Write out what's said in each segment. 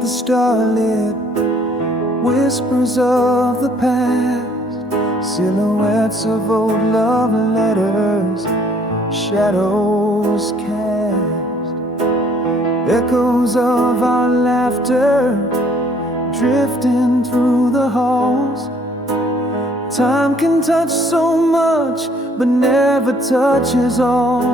the starlit whispers of the past, silhouettes of old love letters, shadows cast, echoes of our laughter drifting through the halls. Time can touch so much, but never touches all.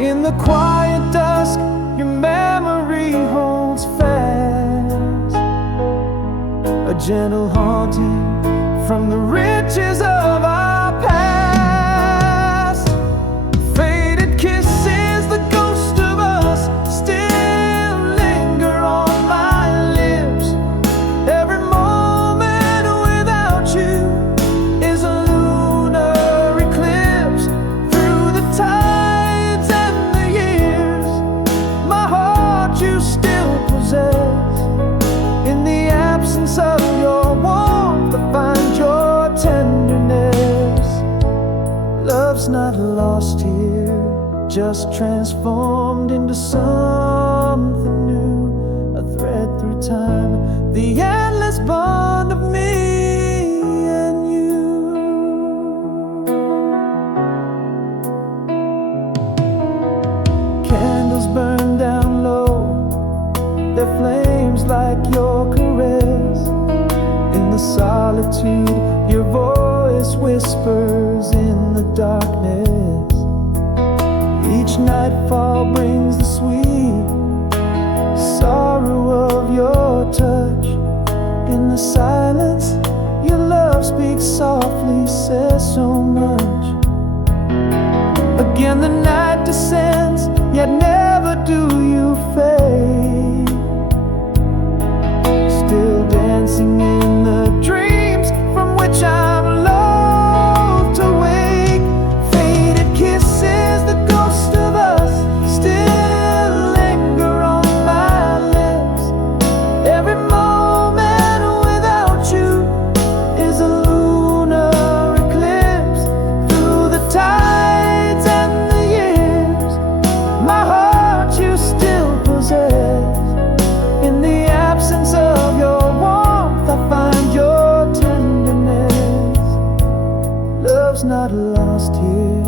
In the quiet dusk, your memory holds fast, a gentle haunting from the riches of our past. Faded kisses, the ghost of us, still linger on my lips. Every moment without you is a lunar eclipse. Through the tides and the years, my heart you still possess. In the absence of your warmth, I find your tenderness. Love's not lost here, just transformed into something new, a thread through time, the endless bond of me and you. Candles burn down low, their flames like your caress. In the solitude, your voice whispers in the darkness. Each nightfall brings the sweet sorrow of your touch. In the silence, your love speaks softly, says so much. Again the night descends, yet never do you fade. Still dancing in the dreams from which I'm loath to wake. Faded kisses, the ghost of us, still linger on my lips. Every moment without you is a lunar eclipse. Through the tides and the years, my heart you still possess. In the absence of your warmth, I find your tenderness. Love's not lost here,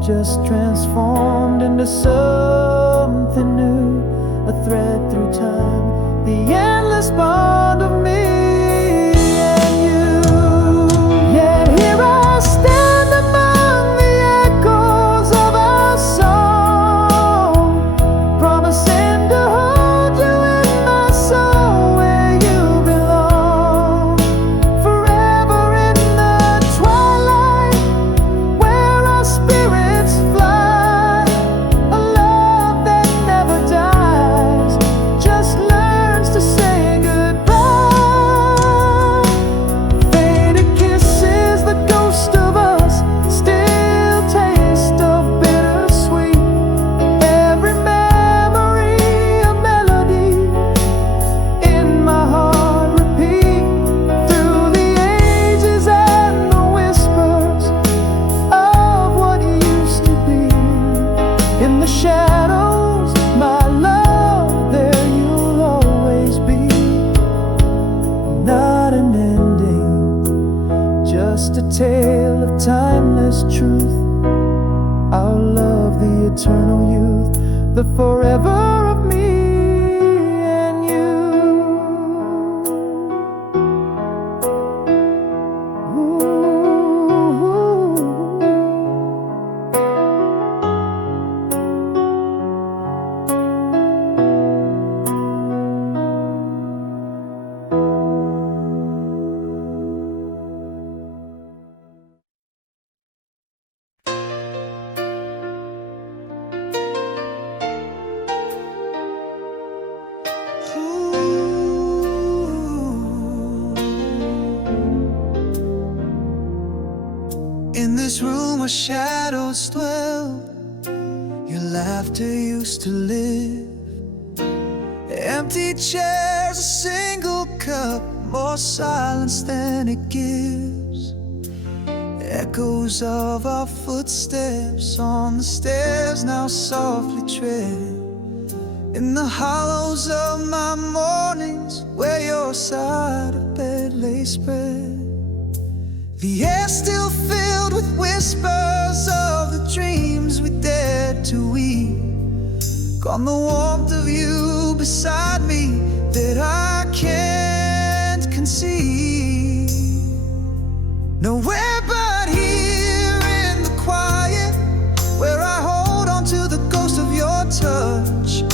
just transformed into something new, a thread through time, the endless bond of me and you. Yet here I stand among the echoes of our song, promising to hold you in my soul where you belong. Forever in the twilight, where our spirits fly, a love that never dies, just learns to say goodbye. Faded kisses, the ghost of us, still taste of bittersweet. Every memory a melody in my heart repeat. Through the ages and the whispers of what used to be. In the shadows, my love, there you'll always be. Not an ending, just a tale of timeless truth. Our love, the eternal youth, the forever of me and you. In this room where shadows dwell, your laughter used to live. Empty chairs, a single cup, more silence than it gives. Echoes of our footsteps on the stairs now softly tread. In the hollows of my mornings, where your side of bed lay spread, the air still filled with whispers of the dreams we dared to weave. Gone the warmth of you beside me that I can't conceive. Nowhere but here in the quiet, where I hold on to the ghost of your touch.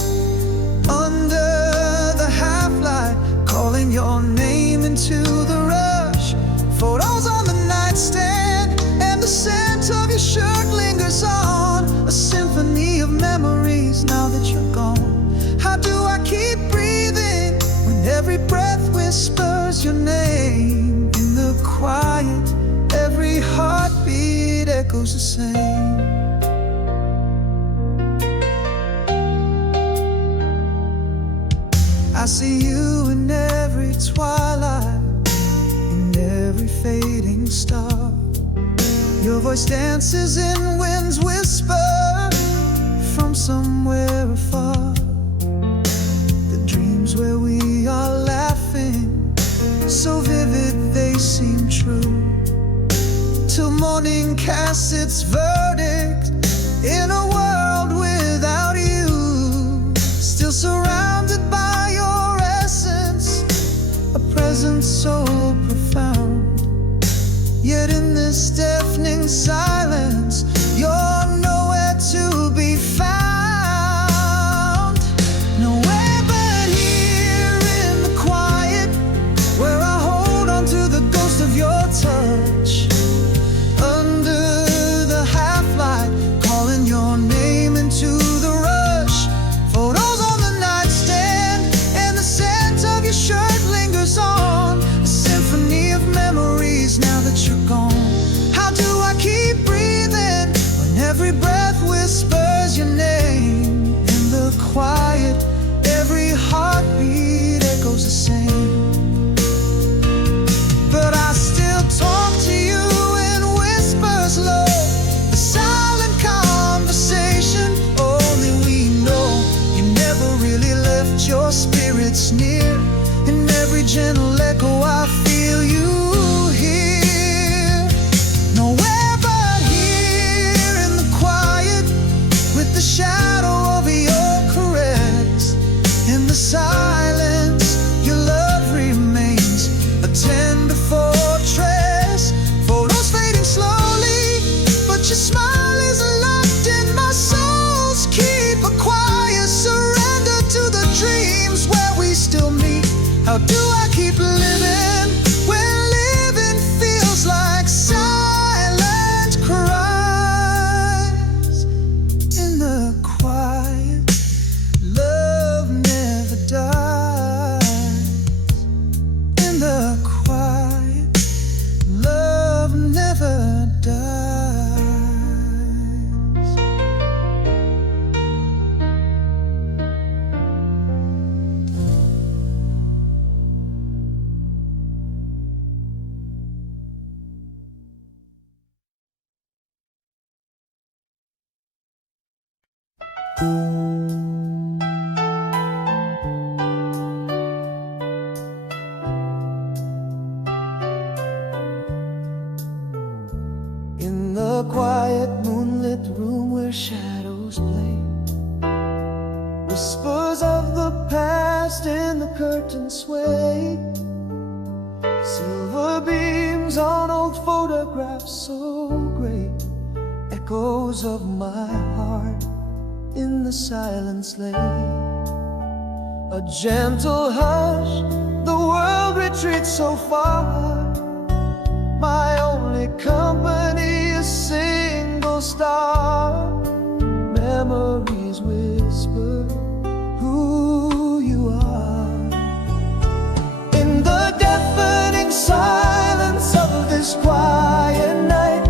Under the half-light, calling your name into the rush. Photos on the nightstand, and the scent of your shirt lingers on. A symphony of memories now that you're gone. How do I keep breathing when every breath whispers your name? In the quiet, every heartbeat echoes the same. I see you in every twilight, in every fading star. Your voice dances in wind's whisper from somewhere afar. The dreams where we are laughing, so vivid they seem true, till morning casts its verdict in a world without you. Still surrounded by your essence, a presence so profound. Yet in this deafening silence, you're nowhere to be found. Nowhere but here in the quiet, where I hold on to the ghost of your touch. Under the half-light, calling your name into the rush. Photos on the nightstand, and the scent of your shirt lingers on. A symphony of memories now that you're gone. How do I keep breathing when every breath whispers your name? In the quiet, every heartbeat echoes the same. But I still talk to you in whispers low, a silent conversation only we know. You never really left your spirits near. In every gentle echo I feel you here. Nowhere but here in the quiet, with the shadow of your caress. In the silence, your love remains a tender fortress. Photos fading slowly, but your smile is locked in my soul's keep. A quiet surrender to the dreams where we still meet. How do I keep living when living feels like silent cries? In the quiet, love never dies. In the quiet, love never dies. In the quiet moonlit room where shadows play, whispers of the past in the curtain sway. Silver beams on old photographs so great, echoes of my heart in the silence lay. A gentle hush, the world retreats so far. My only company, a single star. Memories whisper who you are. In the deafening silence of this quiet night,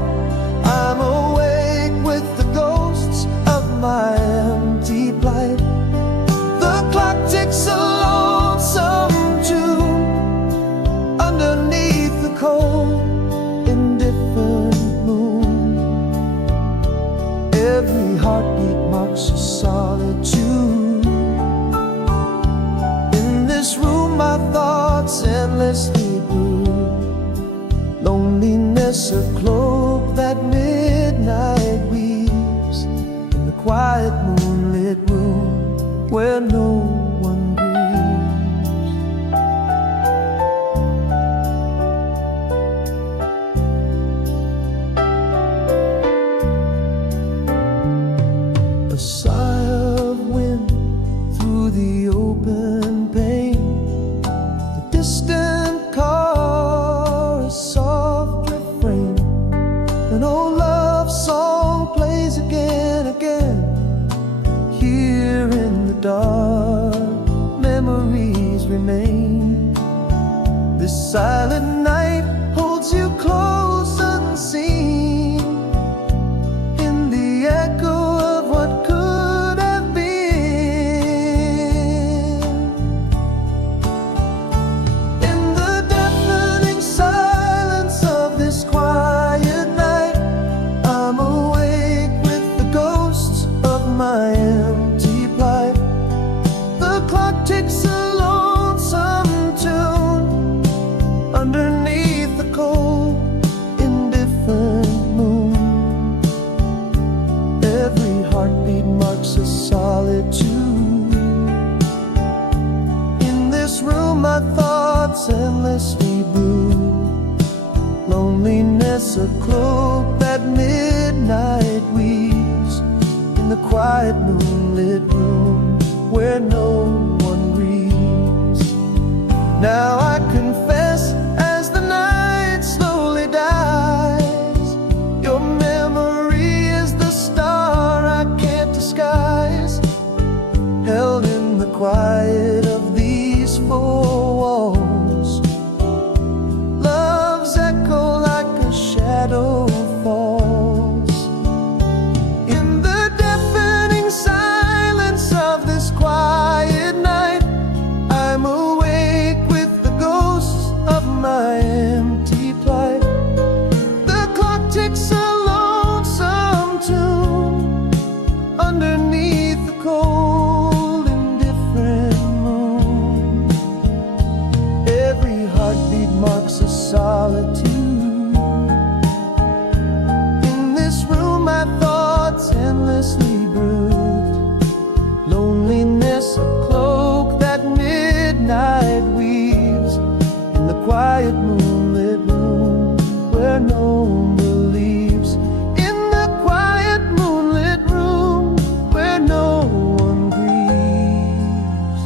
I'm awake with the ghosts of my empty plight. The clock ticks a lonesome tune underneath the cold indifferent moon. Every heartbeat marks a endlessly blue. Loneliness a cloak that midnight weaves in the quiet moonlit room where no one grieves. A sigh of wind through the open pane, the distant car, a soft refrain, an old love song plays again, again. Here in the dark, memories remain. This silent night holds you close unseen, in the echo of what could have been. In the deafening silence of this quiet night, I'm awake with the ghosts of my empty plight. The clock ticks a lonesome tune underneath the cold, indifferent moon. Every heartbeat marks a solitude. In this room my thoughts endlessly brood. Loneliness a cloak that midnight weaves in the quiet moonlit room where no one grieves. Now I confess, as the night slowly dies, your memory is the star I can't disguise, held in the quiet of these four walls. Love's echo like a shadow falls. In the deafening silence of this quiet night, I'm awake with the ghosts of my empty plight. The clock ticks a lonesome tune underneath the cold, indifferent moon. Every heartbeat marks a solitude. In this room my thoughts endlessly brood. Loneliness a cloak that midnight weaves in the quiet moonlit room where no one believes. In the quiet moonlit room where no one grieves.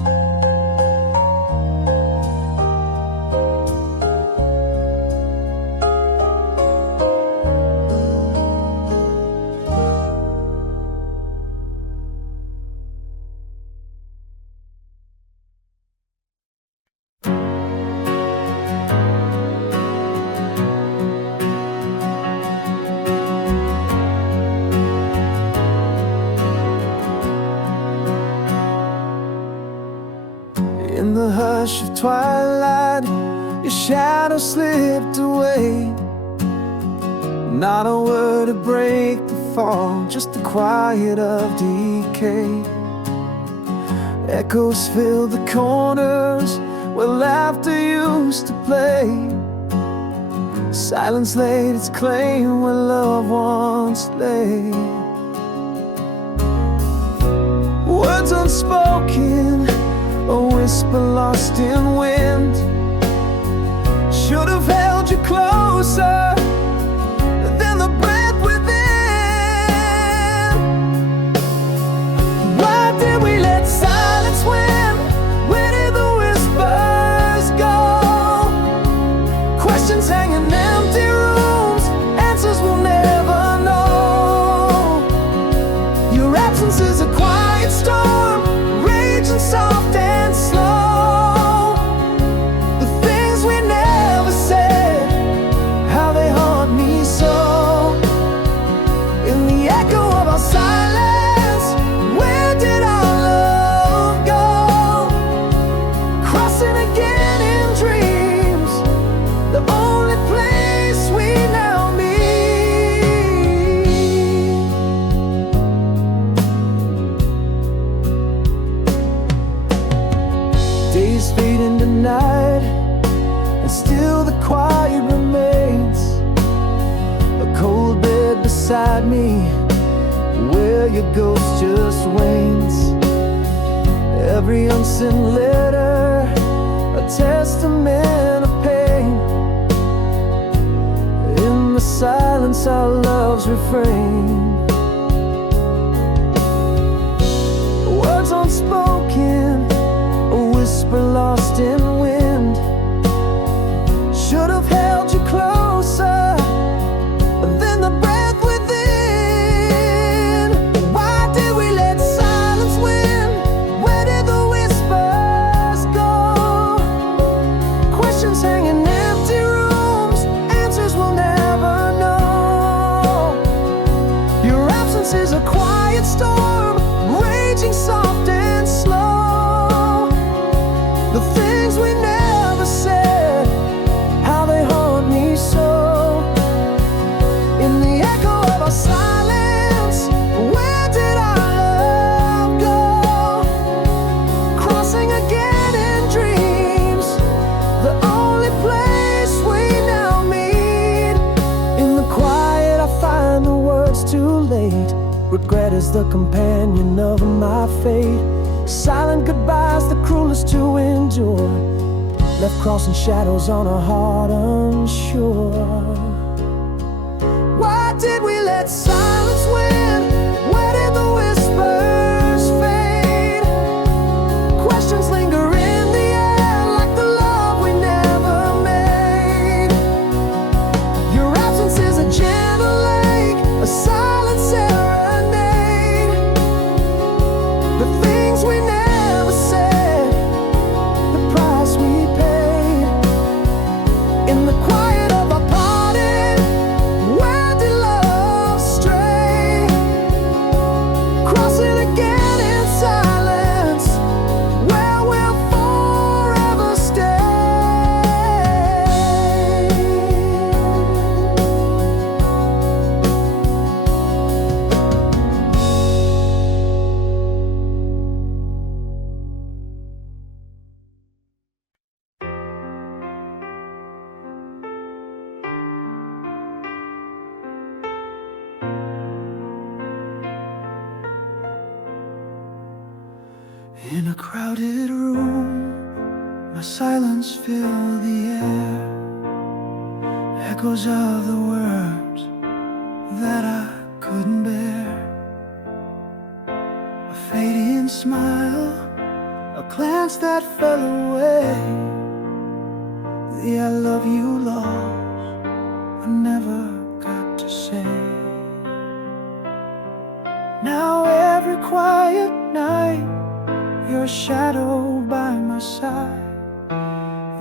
In the hush of twilight, your shadow slipped away. Not a word to break the fall, just the quiet of decay. Echoes fill the corners where laughter used to play. Silence laid its claim where love once lay. Words unspoken, a whisper lost in wind. Should have held you closer than the breath within. Why did we let silence win? Where did the whispers go? Questions hang in empty rooms, answers we'll never know. Your absence is a quiet storm, raging soft and slow. The things we never said, how they haunt me so. In the echo of our silence, where did our love go? Crossing again in dreams, the only place we now meet. Days fade into night, still the quiet remains. A cold bed beside me, where your ghost just wanes. Every unsent letter, a testament of pain. In the silence, our love's refrain. Words unspoken, a whisper lost in wind. Should have held you closer than the breath within. Why did we let silence win? Where did the whispers go? Questions hang in empty rooms, answers we'll never know. Your absence is a quiet storm, raging soft and slow. The things we never said, how they haunt me so. In the echo of our silence, where did our love go? Crossing again in dreams, the only place we now meet. In the quiet I find the words too late. Regret is the companion of my fate. Silent goodbyes, the cruelest to endure, left crossing shadows on a heart unsure. Why did we let silence win? Where did the whispers fade? Questions linger in the air like the love we never made. Your absence is a gentle lake, a silent serenade. The things we never said, the price we paid. In the quiet of our parting, where did love stray? Crossing again in silence, where we'll forever stay. In a crowded room, my silence filled the air. Echoes of the words that I couldn't bear. A fading smile, a glance that fell away. The I love you lost, I never got to say. Now every quiet night, your shadow by my side.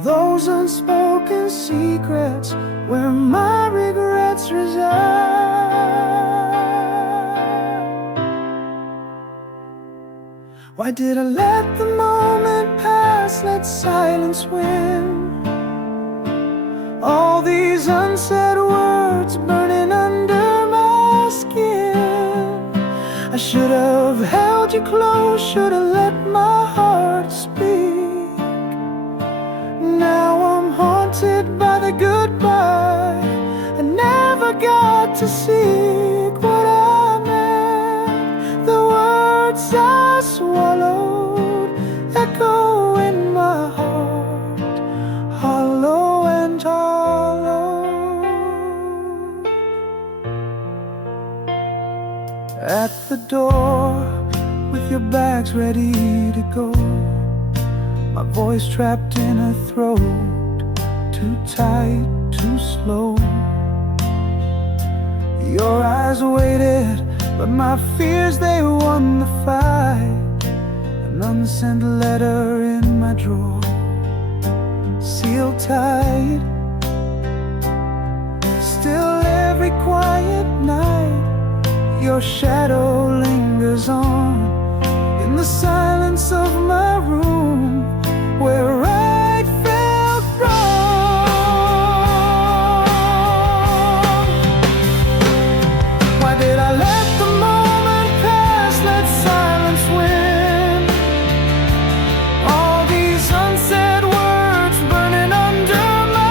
Those unspoken secrets where my regrets reside. Why did I let the moment pass, let silence win? All these unsaid words burning under my skin. I should have held you close, should have let my heart speak. Now I'm haunted by the goodbye I never got to seek. What I meant, the words I swallowed, echo in my heart, hollow and hollow. At the door, with your bags ready to go, my voice trapped in a throat, too tight, too slow. Your eyes waited, but my fears, they won the fight. An unsent letter in my drawer, sealed tight. Still every quiet night, your shadow lingers on in the silence of my room, where right felt wrong. Why did I let the moment pass, let silence win? All these unsaid words burning under my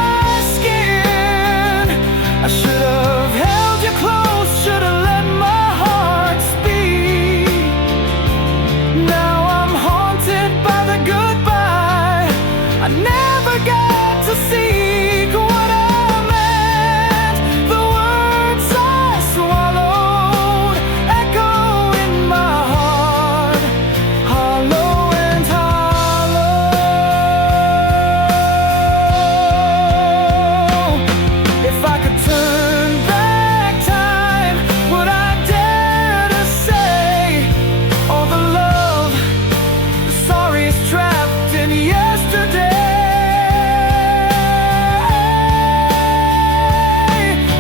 I never got to seek what I meant. The words I swallowed echo in my heart, hollow and hollow. If I could turn back time, would I dare to say all the love, the sorry's trapped in yesterday?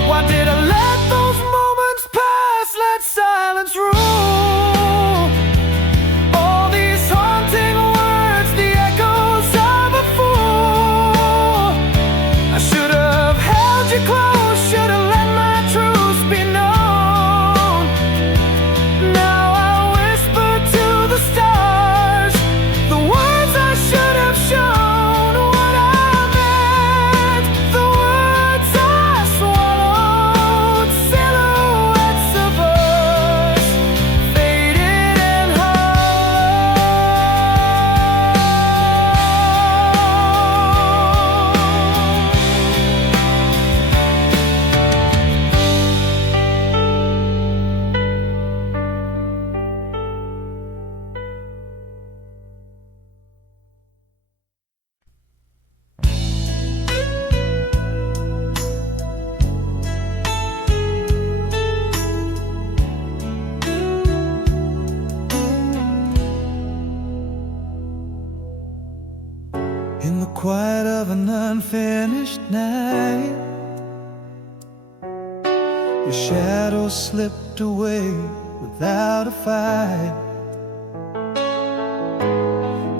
Why did I let those moments pass? Let silence rule. All these haunting words, the echoes of a fool. I should have held you close, should have let my truth be known. Now I whisper to the stars the words I should have shown what I meant. The words I swallowed, silhouettes of us, faded and hollow. In the quiet of an unfinished night, your shadow slipped away without a fight.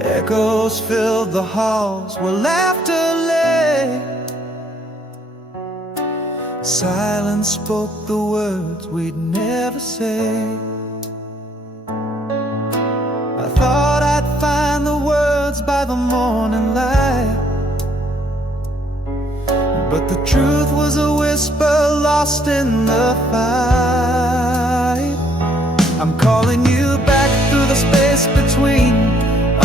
Echoes filled the halls where laughter lay. Silence spoke the words we'd never say. I thought I'd find the words by the morning light, but the truth was a whisper lost in the fight. I'm calling you back through the space between.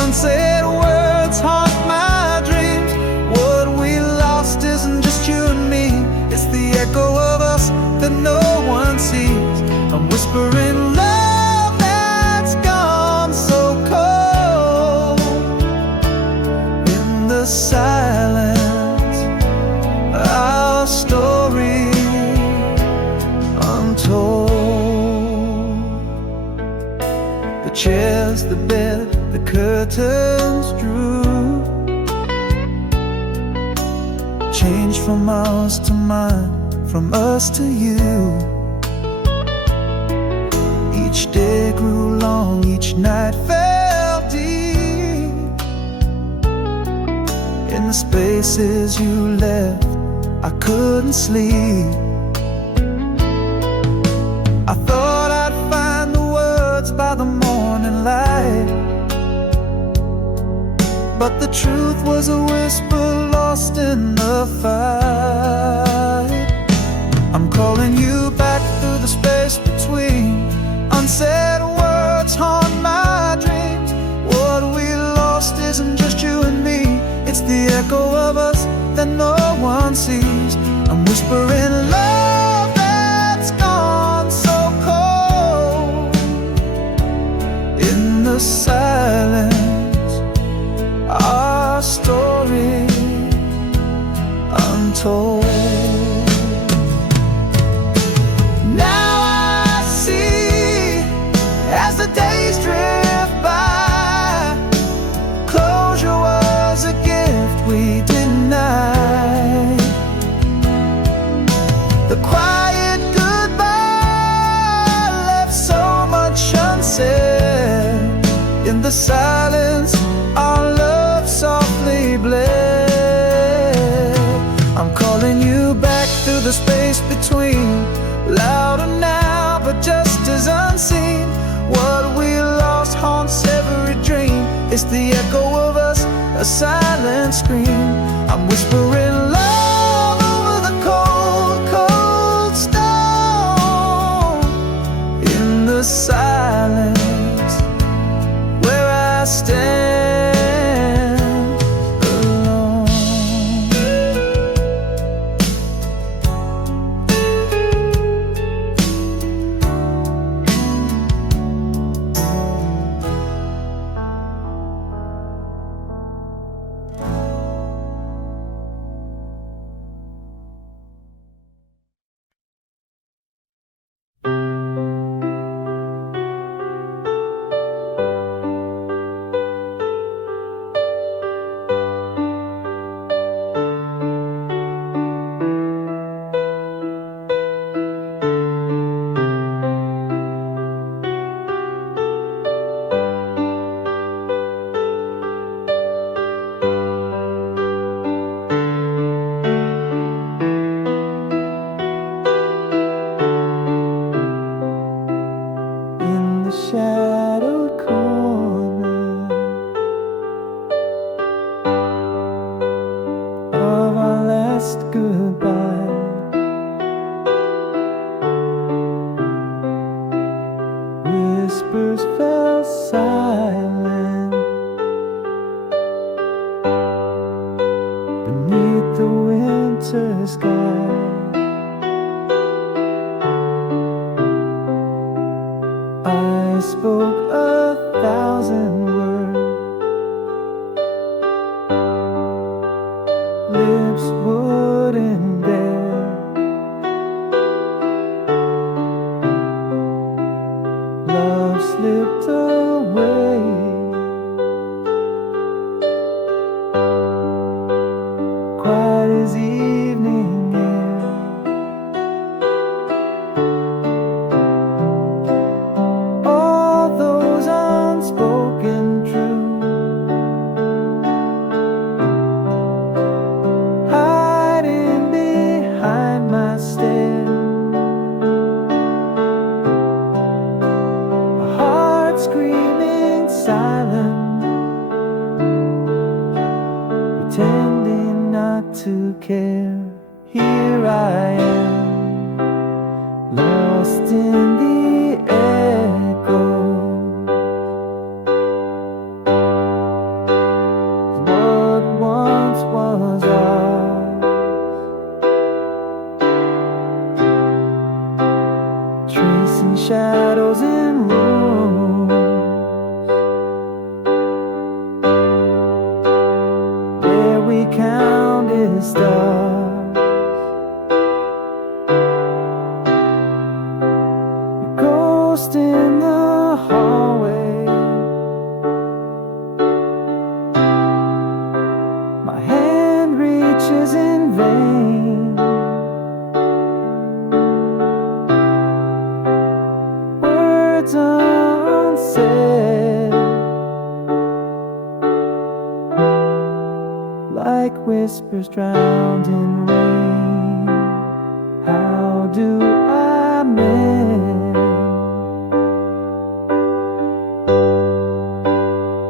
Unsaid words haunt my dreams. What we lost isn't just you and me, it's the echo of us that no one sees. I'm whispering love that's gone so cold. In the silence, our story untold. The chairs, the bed, the curtains drew, changed from ours to mine, from us to you. Each day grew long, each night fell deep. In the spaces you left, I couldn't sleep. I thought I'd find the words by the morning light, but the truth was a whisper lost in the fight. I'm calling you back through the space between. Unsaid words haunt my dreams. What we lost isn't just you and me, it's the echo of us that no one sees. I'm whispering love that's gone so cold. In the silence, our story untold. Now I see, as the days drift by, closure was a gift we denied. The quiet goodbye left so much unsaid. In the silence, our love softly bled. I'm calling you back through the space between. Louder now, but just as unseen. What we lost haunts every dream. It's the echo of us, a silent scream. I'm whispering love over the cold, cold stone. In the silence, where I stand alone. last goodbye. Whispers fell silent beneath the winter sky. I spoke 1,000 words, lips wouldn't dare. Love slipped away, quiet as evening air. All those unspoken truths, hiding behind my stare. A heart screaming silent, pretending not to care. Here I am, lost in the echo. What once was ours, tracing shadows in rooms where we counted stars. Ghost in the hallway, my hand reaches in vain. Words unsaid, like whispers drowned in rain. How do I mend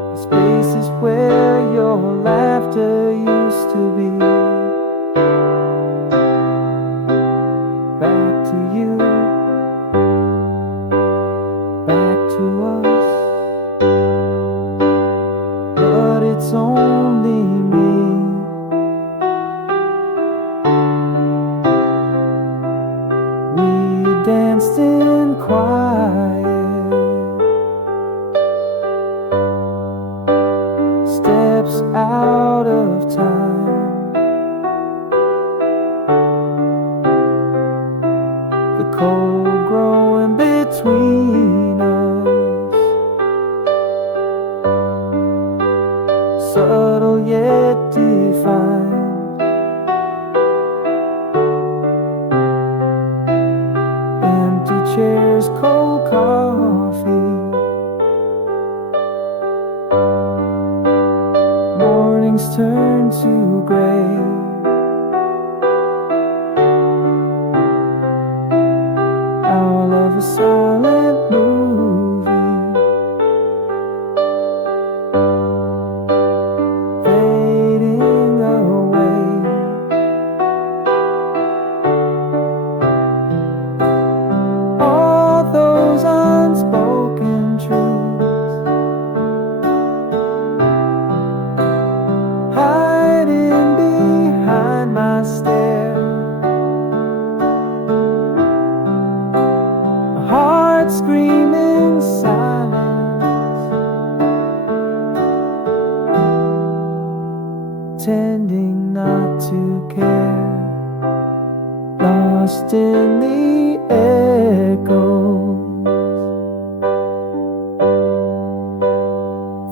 the spaces where your laughter used to be? Back to you, back to us, but it's only me. We danced in quiet, steps out of time. The cold growing between us, subtle yet defined. Empty chairs, cold coffee, mornings turn to gray. Our love is silent movie, fading away. All those unspoken truths, hiding behind my stare. A heart screaming silence, tending not to care. Lost in the echoes,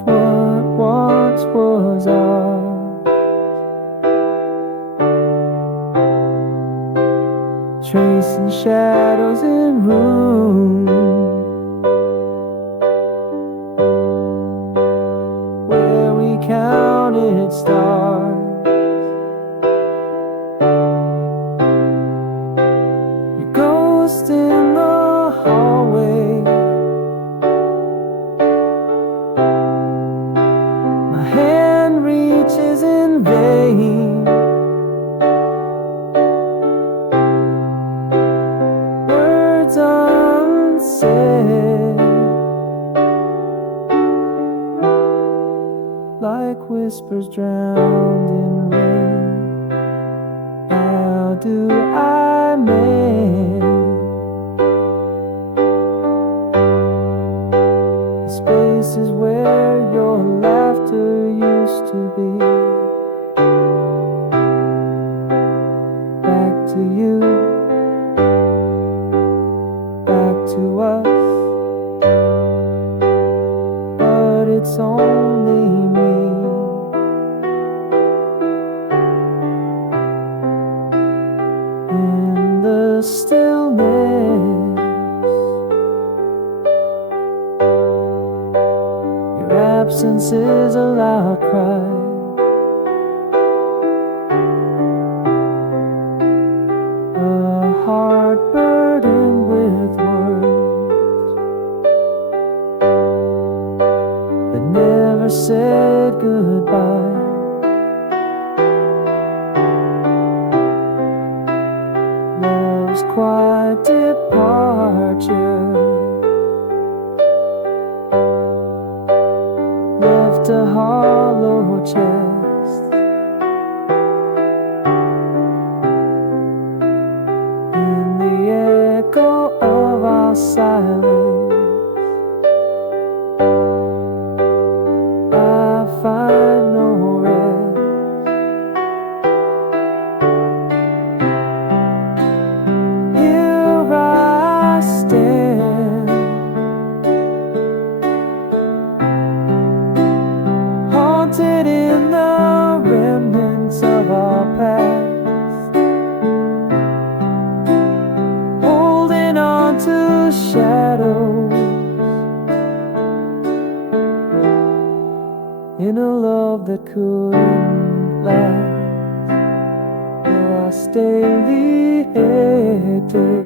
what once was ours, tracing shadows in rooms where we counted stars. You ghost in the hallway, my hand reaches in vain. whispers drowned in rain. How do I mend the spaces where your laughter used to be? Back to you, back to us, but it's only me. In the stillness, your absence is a loud cry. A heart burdened with words that never said goodbye. Love's quiet departure left a hollow chest. In the echo of our silence, I find no rest. Here I stand, haunted in the remnants of our past, holding on to shadows in a love that couldn't last. Though I stay hated.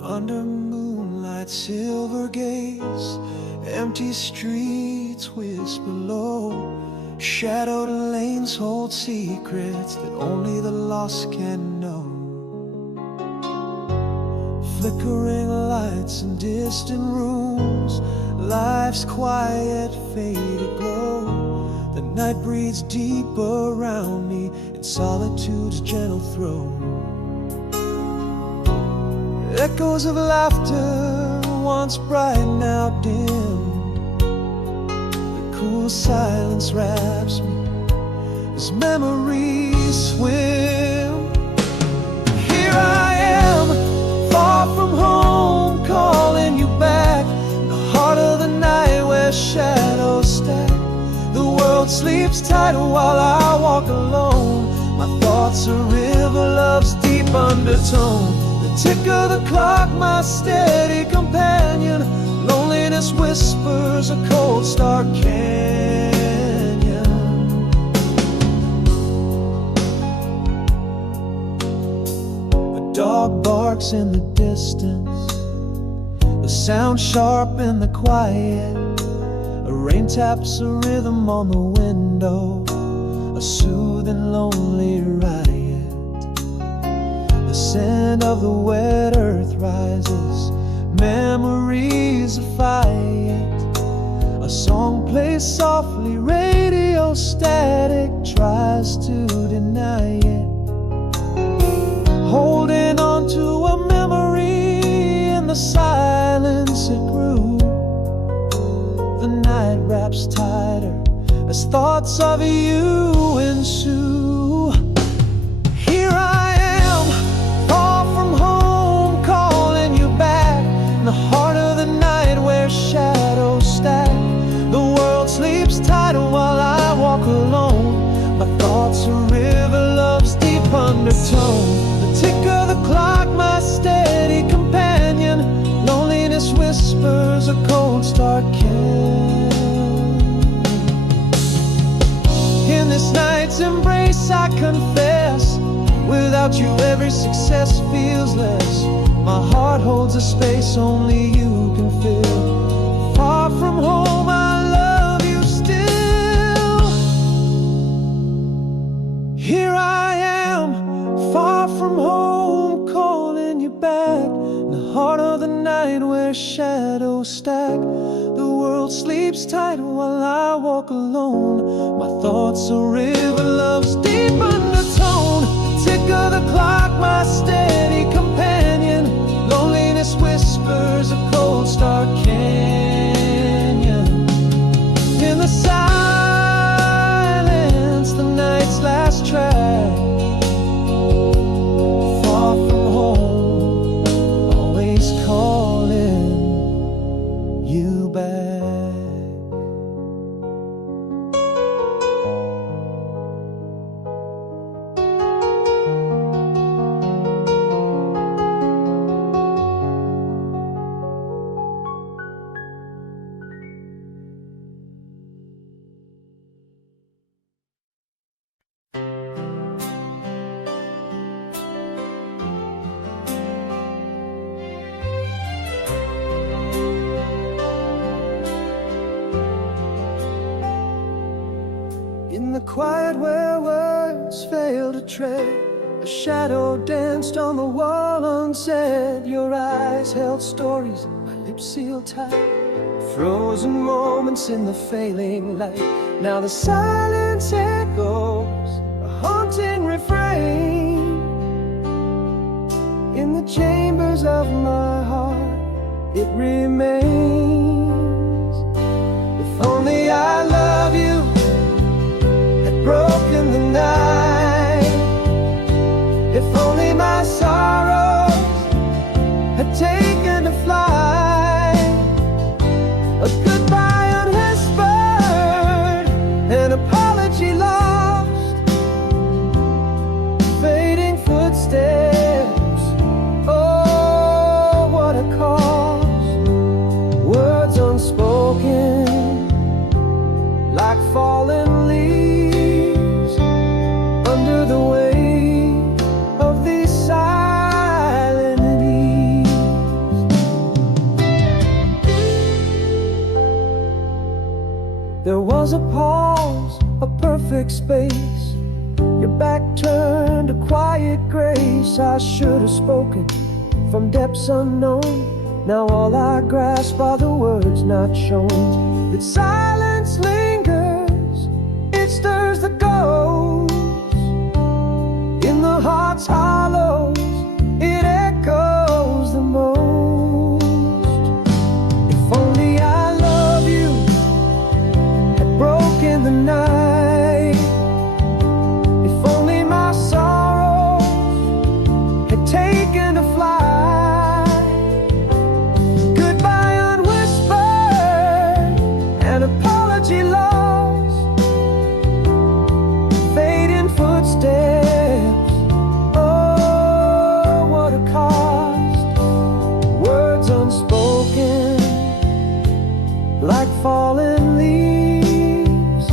Under moonlight, silver gaze, empty streets whisper low. Shadowed lanes hold secrets that only the lost can know. Flickering lights in distant rooms, life's quiet faded glow. The night breathes deep around me in solitude's gentle throne. Echoes of laughter, once bright, now dim. The cool silence wraps me as memories swim. Here I am, far from home, calling you back. In the heart of the night where shadows stack. The world sleeps tight while I walk alone. My thoughts a river, love's deep undertone. Tick of the clock, my steady companion. Loneliness whispers a cold, stark canyon. A dog barks in the distance, the sound sharp in the quiet. A rain taps a rhythm on the window, a soothing lonely riot. The scent of the wet earth rises, memories of fight. A song plays softly, radio static tries to deny it. Holding on to a memory in the silence it grew. The night wraps tighter as thoughts of you ensue. Here I am, far from home, calling you back. In the heart of the night where shadows stack. The world sleeps tight while I walk alone. My thoughts a river, love's deep undertone. The tick of the clock, my steady companion. Loneliness whispers a cold, stark canyon. In this night's embrace I confess, without you every success feels less. My heart holds a space only you can fill. Far from home I love you still. from home, calling you back. In the heart of the night where shadows stack, the world sleeps tight while I walk alone. My thoughts a river, love's deep undertone. The tick of the clock, my steady companion. Loneliness whispers a cold star canyon. In the silence, the night's last track. Far from home, always calling you back. In the quiet where words fail to tread, a shadow danced on the wall unsaid. Your eyes held stories, my lips sealed tight. Frozen moments in the failing light. Now the silence echoes, a haunting refrain. In the chambers of my heart, it remains. If only I love you broken the night. If only my sorrows had taken to flight. A goodbye unwhispered, an apology lost, fading footsteps. Oh, what a cost. Words unspoken, like fallen leaves under the weight of these silent knees. There was a pause, a perfect space. Your back turned, a quiet grace. I should have spoken from depths unknown. Now all I grasp are the words not shown. That silence lingers, it stirs the ghost. In the heart's hollows, it echoes the most. If only I love you had broken the night. If only my sorrows had taken to flight. Goodbye unwhispered, an apology lost, fading footsteps. Oh, what a cost. Words unspoken, like fallen leaves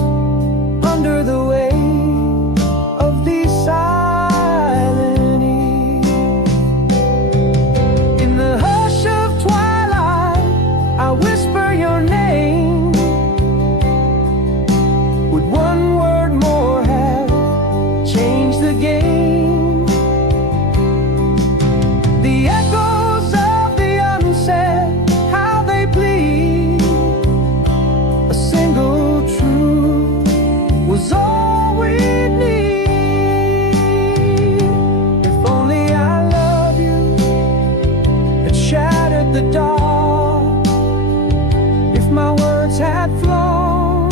under the weight of these silent eves. In the hush of twilight, I whisper your name. Would one word more have changed the game? The echoes of the unsaid, how they plead. A single truth was all we'd need. If only I love you had shattered the dark. If my words had flown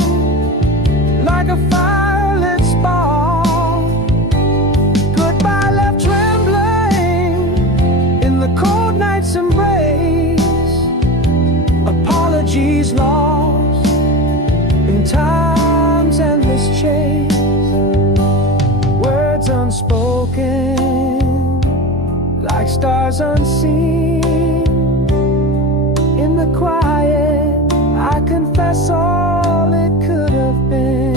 like a firelit spark. Goodbye left trembling in the cold night's embrace. Apologies lost in time's endless chase. Words unspoken, like stars unseen. In the quiet, I confess all it could have been.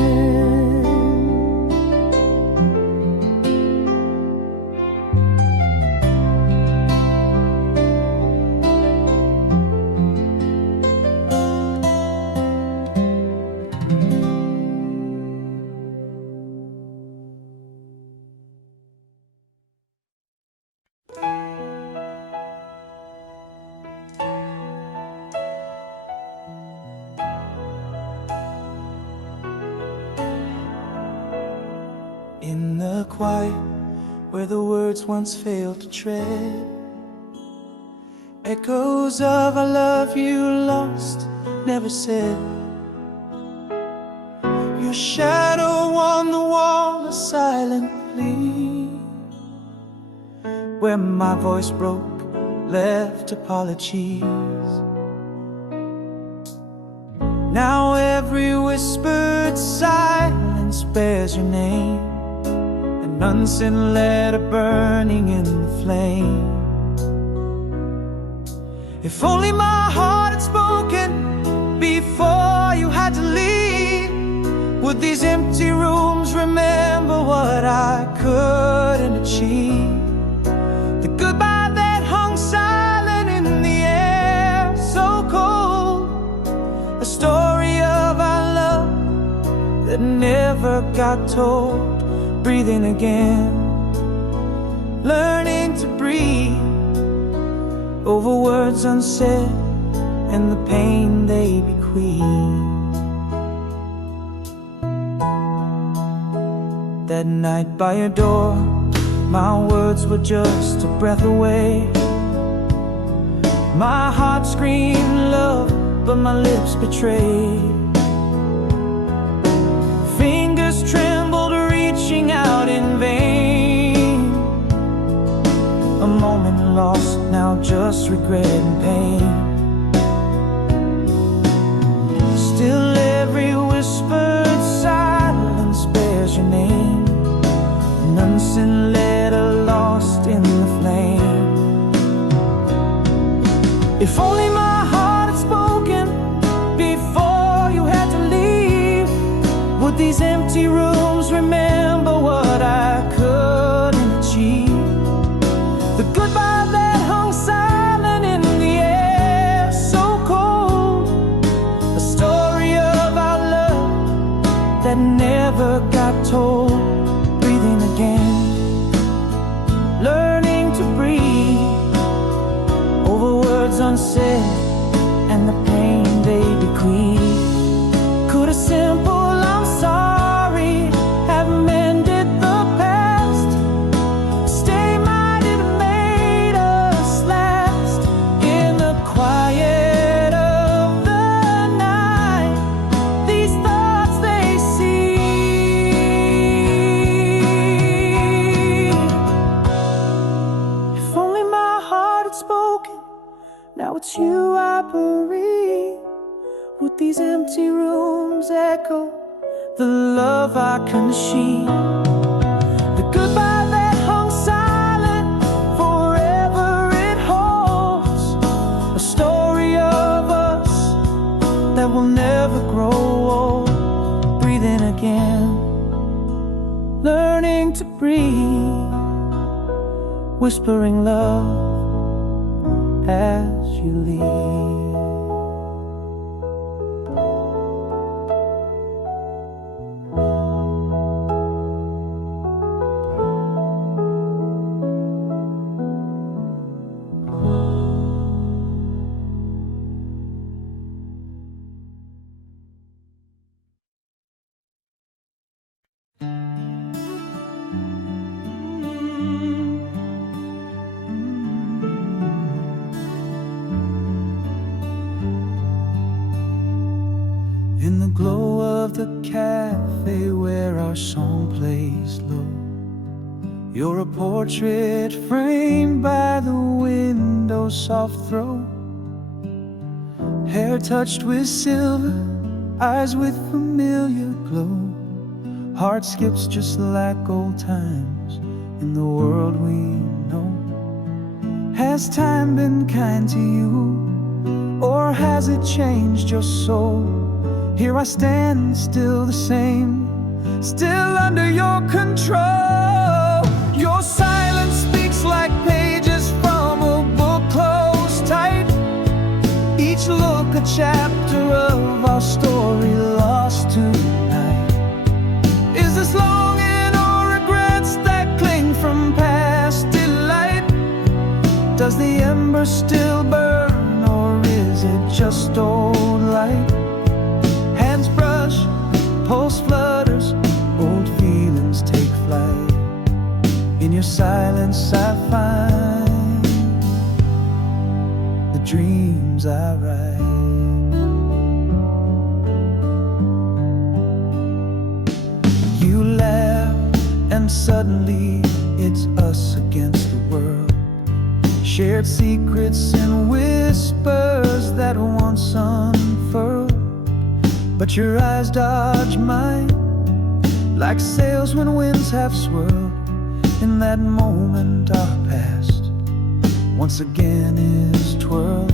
In the quiet where the words once failed to tread, echoes of I love you lost, never said. Your shadow on the wall, a silent plea, where my voice broke, left apologies. Now every whispered silence bears your name, an unsent letter burning in the flame. If only my heart had spoken before you had to leave, would these empty rooms remember what I couldn't achieve? The goodbye that hung silent in the air, so cold. A story of our love that never got told. Breathing again, learning to breathe over words unsaid and the pain they bequeath. That night by your door, my words were just a breath away. My heart screamed love, but my lips betrayed. Fingers trembled, reaching out in vain. A moment lost, now just regret and pain. Still every whispered silence bears your name, an unsent letter lost in the flame. If only my heart had spoken before you had to leave, would these empty rooms remember what I couldn't achieve? The goodbye that hung silent in the air, so cold. A story of our love that never got told. Breathing again, learning to breathe over words unsaid and the pain they bequeath. Could a simple I'm sorry have mended the past? Stay might have made us last. In the quiet of the night, these thoughts they see. If only my heart had spoken, now it's you I bereave. Would these empty rooms echo the love I couldn't achieve? The goodbye that hung silent, forever it holds. A story of us that will never grow old. Breathing again, learning to breathe, whispering love as you leave. In the glow of the cafe where our song plays low, you're a portrait framed by the window's soft throw. Hair touched with silver, eyes with familiar glow. Heart skips just like old times in the world we know. Has time been kind to you, or has it changed your soul? Here I stand, still the same, still under your control. Your silence speaks like pages from a book closed tight. Each look a chapter of our story lost tonight. Is this longing or regrets that cling from past delight? Does the ember still burn, or is it just old light? Hands brush, pulse flutters, old feelings take flight. silence I find the dreams I write. You laugh and suddenly it's us against the world. Shared secrets and whispers that once unfurled, but your eyes dodge mine like sails when winds have swirled. In that moment our past once again is twirled.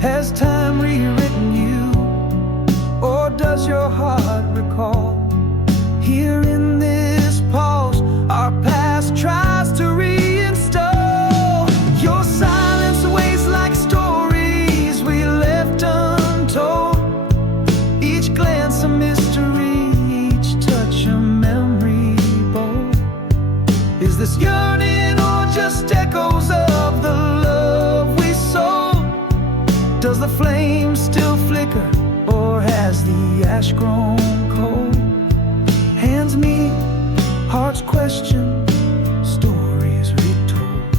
Has time rewritten you, or does your heart recall? Here in this pause, our past tries to reinstall. Your silence weighs like stories we left untold. Each glance a mystery, each touch a memory bold. Is this yearning or just echoes of the love we sold? Does the flame still flicker, or has the ash grown cold? Hands meet, hearts question, stories retold.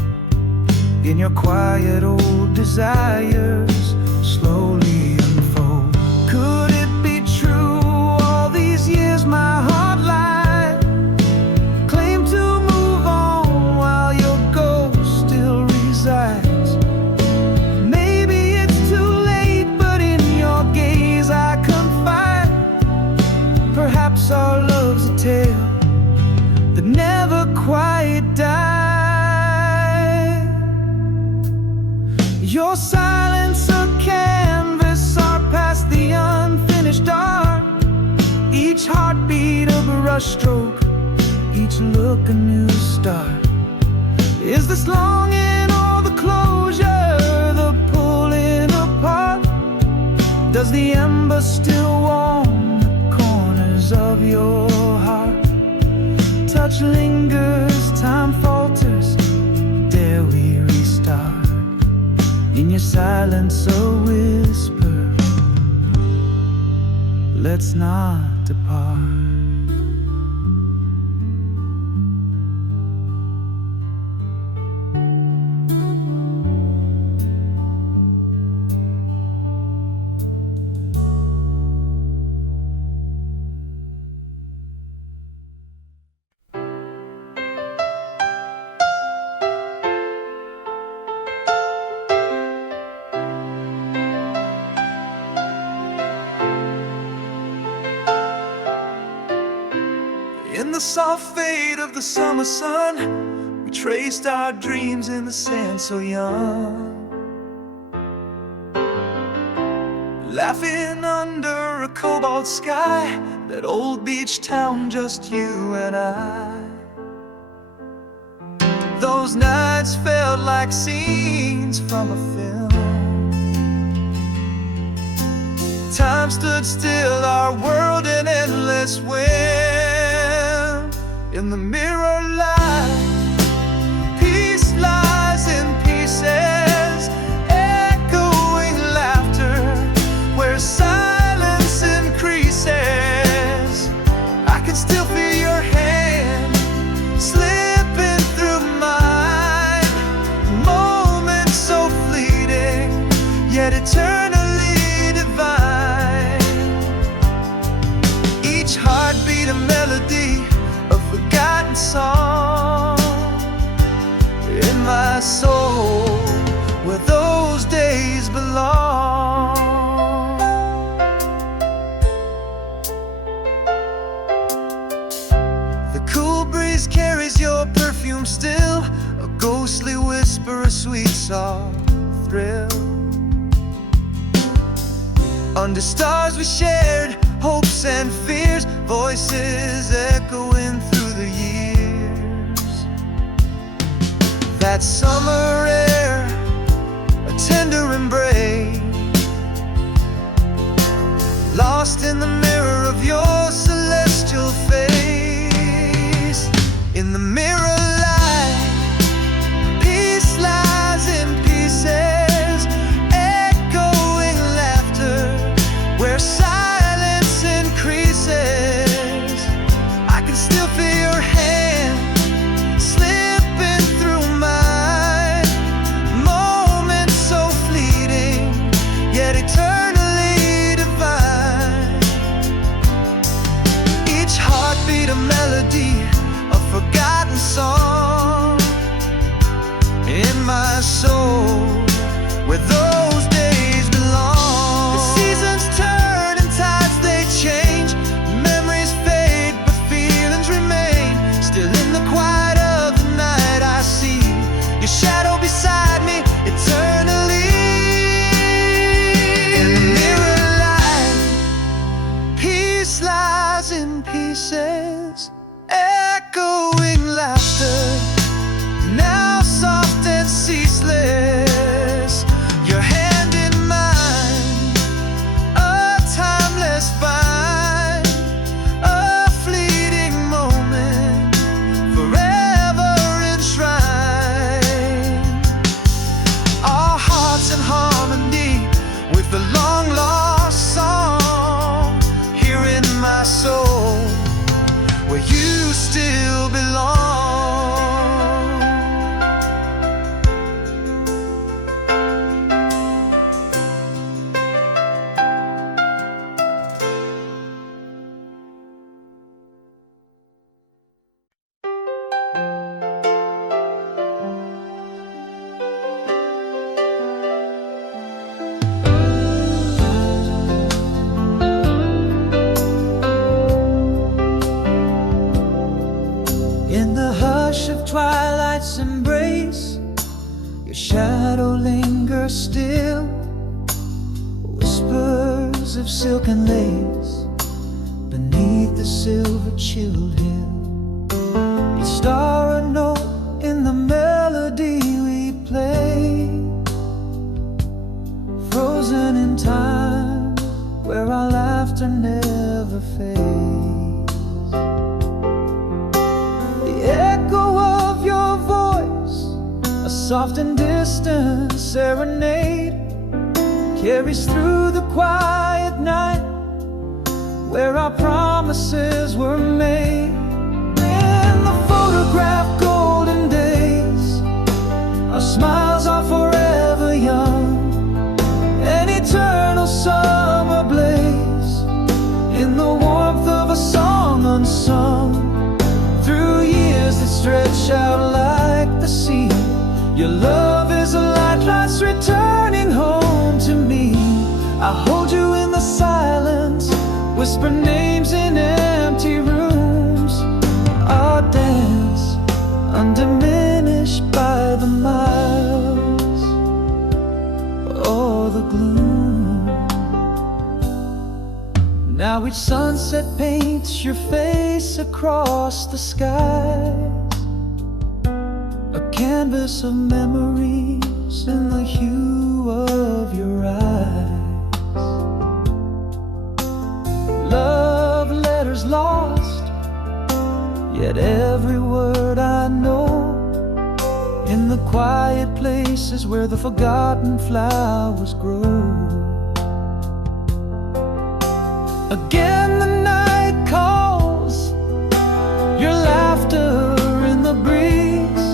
In your quiet old desires slowly unfold. Could it be true all these years my heart lied? Claim to move on while your ghost still resides. Maybe it's too late, but in your gaze I confide. Perhaps our love's a tale that never quite died. Your silence a canvas, our past the unfinished art. Each heartbeat a brushstroke, each look a new start. Is this longing or the closure, the pulling apart? Does the ember still warm the corners of your heart? Touch lingers, time falters, dare we restart? In your silence a whisper, let's not depart. In the soft fade of the summer sun, we traced our dreams in the sand so young. Laughing under a cobalt sky, that old beach town, just you and I. Those nights felt like scenes from a film. Time stood still, our world an endless wind. In the mirror light, peace lies in pieces, echoing laughter where silence increases. I can still feel your hand slipping through mine. Moments so fleeting, yet eternally divine. Each heartbeat a melody, a forgotten song. In my soul, where those days belong. The cool breeze carries your perfume still, a ghostly whisper, a sweet soft thrill. Under stars we shared hopes and fears, voices echoing through the years. That summer air, a tender embrace, lost in the mirror of your celestial face. In the mirror light, peace lies in pieces, echoing laughter where silence increases. I can still feel your hand slip repeat a melody, a forgotten song in my soul, where those days belong. The seasons turn and tides they change, memories fade but feelings remain. Still in the quiet of the night I see your shadow beside me eternally. In the mirror light, peace lies in pieces, echoing laughter, now soft and ceaseless. Your hand in mine, a timeless bind, a fleeting moment, forever enshrined. Our hearts in harmony with the long lost song here in my soul, where you still belong. In the hush of twilight's embrace, your shadow lingers still. Whispers of silken lace beneath the silver chilled hill. Each star a note in the melody we play, frozen in time where our laughter never fades. Soft and distant serenade carries through the quiet night where our promises were made. In the photograph golden days, our smiles are forever young, an eternal summer blaze in the warmth of a song unsung. Through years that stretch out like the sea, your love is a light that's returning home to me. I hold you in the silence, whisper names in empty rooms. Our dance, undiminished by the miles or the gloom. Now each sunset paints your face across the skies, a canvas of memories in the hue of your eyes. Love letters lost, yet every word I know, in the quiet places where the forgotten flowers grow. Again the night calls, your laughter in the breeze,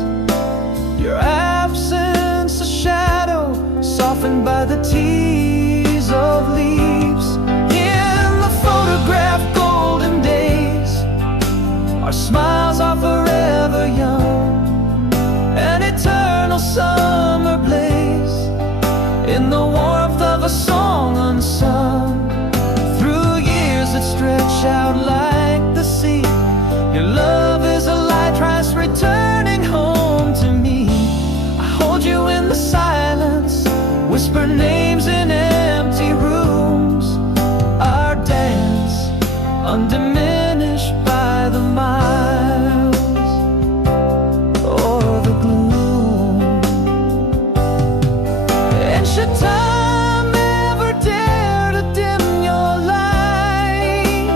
your absence a shadow softened by the tears of leaves. In the photograph golden days, our smiles are forever young, an eternal summer blaze in the warmth of a song unsung. Through years that stretch out like the sea, your love is a light twice returning home to me. I hold you in the silence, whisper names in empty rooms. Our dance, undiminished by the miles or the gloom. And should time ever dare to dim your light,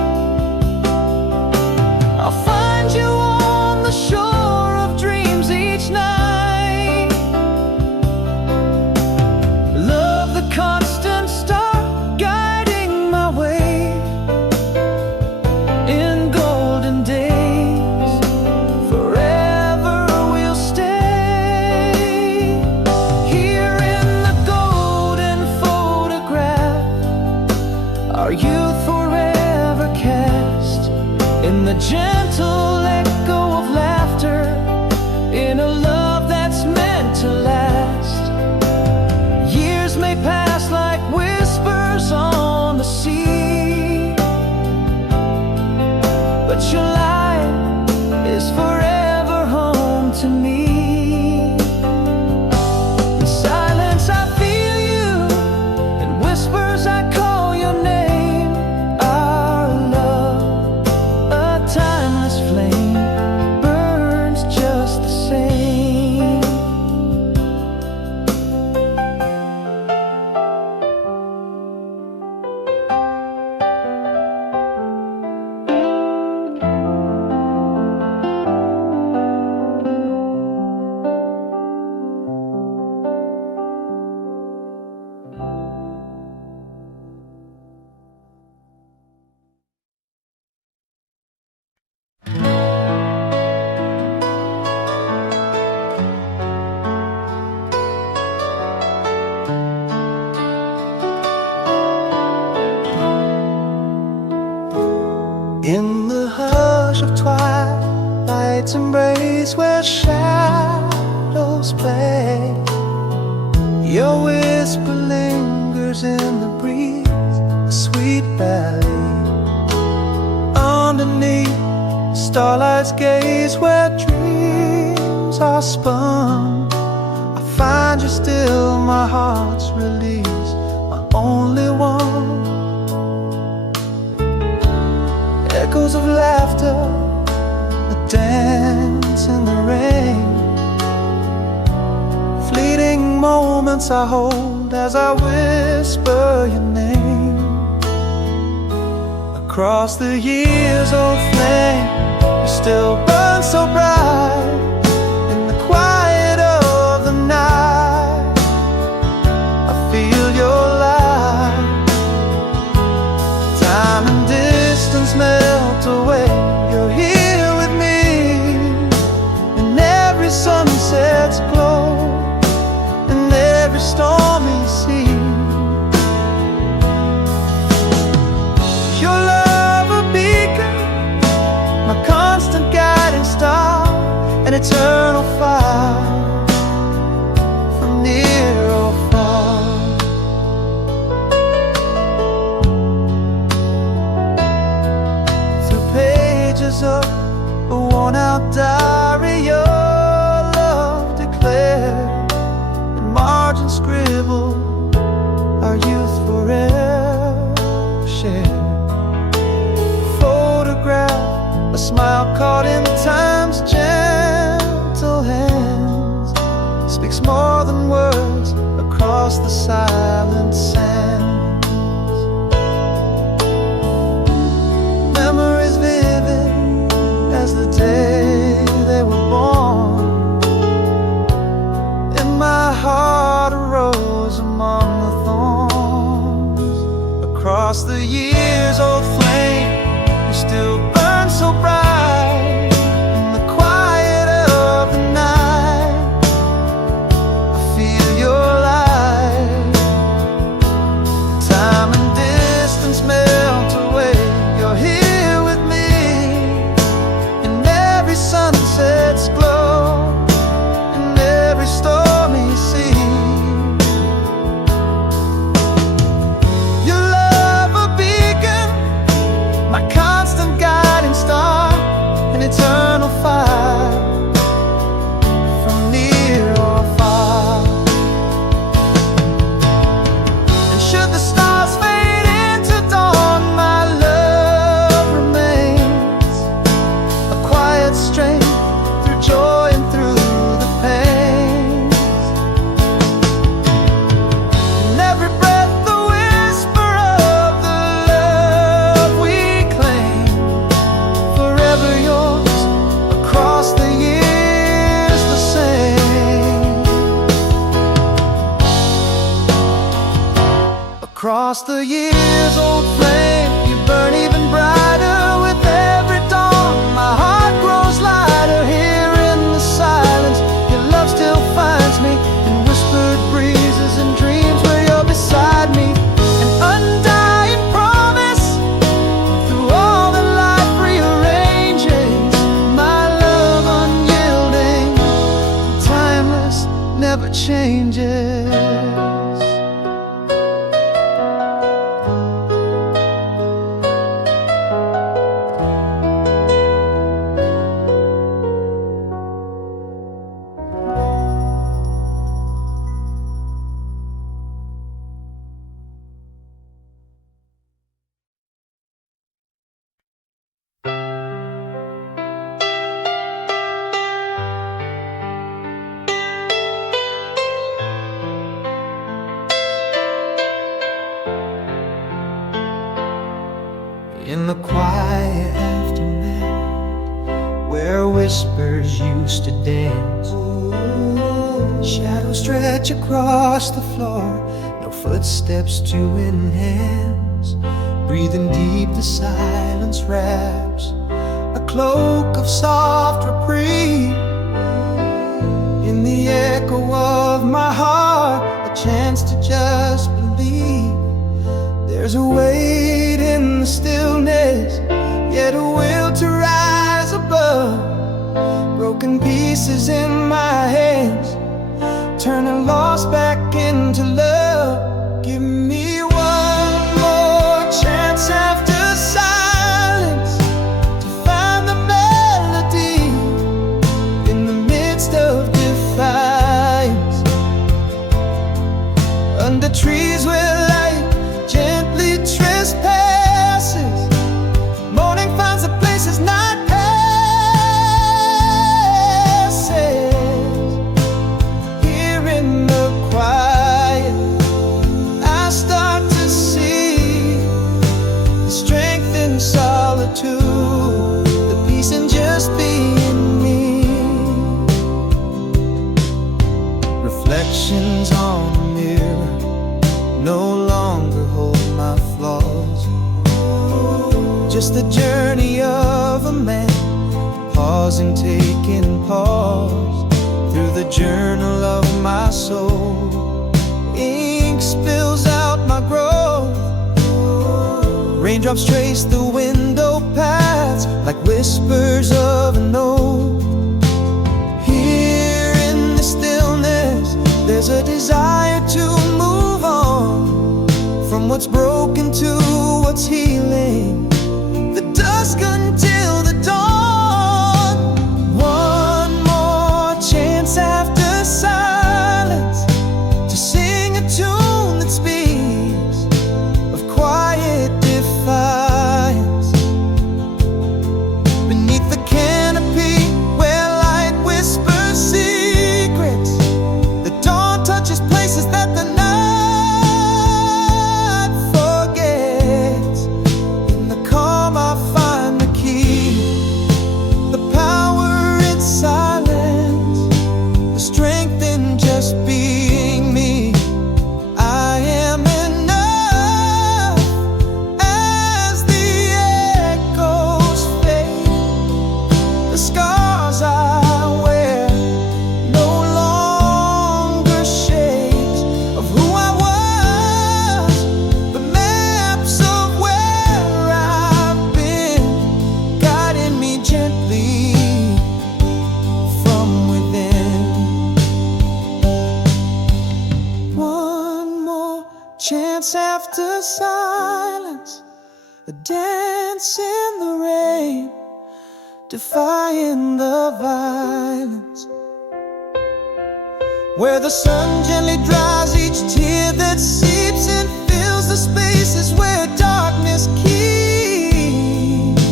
gentle echo of laughter in a love that's meant to last. Years may pass like whispers on the sea, but your light is forever home to me. In silence I feel you, in whispers I call your name. Our love, a timeless flame, burns just the same. In the hush of twilight's embrace, where shadows play, your whisper lingers in the breeze, a sweet ballet. Underneath starlight's gaze, where dreams are spun, I find you still, my heart's release, my only one. Echoes of laughter, a dance in the rain, fleeting moments I hold as I whisper your name. Across the years, old flame, you still burn so bright in the quiet of the night. I feel your light. Time and distance melt away, you're here with me in every sunset's glow, in every stormy sea. Your love a beacon, my constant guiding star, an eternal fire from near or far. Of a worn-out diary, your love declared, in margin scribbled, our youth forever shared. Photograph, a smile caught in time's gentle hands, speaks more than words across the silent sands. Memories vivid as the day they were born, in my heart a rose among the thorns. Across the years, old flame, you still burn so bright in the quiet of the night. I feel your light. Time and distance melt away, you're here with me, sunset's glow, in every stormy sea. Your love a beacon, my constant guiding star, an eternal fire from near or far. And should the stars fade into dawn, my love remains, a quiet strength, joy and through the pains. In every breath, the whisper of the love we claim, forever yours, across the years the same. Across the years, old flame, you burn even brighter with every dawn. My heart grows lighter here in the silence. Your love still finds me in whispered breezes and dreams where you're beside me. An undying promise through all that life rearranges. changes. In the quiet aftermath, where whispers used to dance, shadows stretch across the floor, no footsteps to enhance. Breathing deep, the silence wraps a cloak of soft reprieve. In the echo of my heart, a chance to just believe. There's a weight in the stillness, yet a will to rise above. Broken pieces in my hands, turning loss back into love. Give me one more chance after silence, to find the melody in the midst of defiance. Under trees where light gently trespasses, morning finds the places night passes. Here in the quiet, I start to see the strength in solitude, the peace in just being me. Reflections on a mirror no longer hold my flaws. Just the journey of a man, pausing, taking pause through the journal of my soul. Ink spills out my growth, raindrops trace the window paths like whispers of an oath. Here in the stillness, there's a desire to move on from what's broken to what's healing. The dusk until the dawn. One more chance after silence, to sing a tune that speaks of quiet defiance. Beneath the canopy where light whispers secrets, the dawn touches places that the night forgets. In the calm I find the key, the power in silence, the strength in just being me. I am enough as the echoes fade. The scars I wear no longer shapes of who I was, but maps of where I've been, guiding me gently from within. One more chance after silence, a dance in the rain, defying the violence. Where the sun gently dries each tear that seeps and fills the spaces where darkness keeps.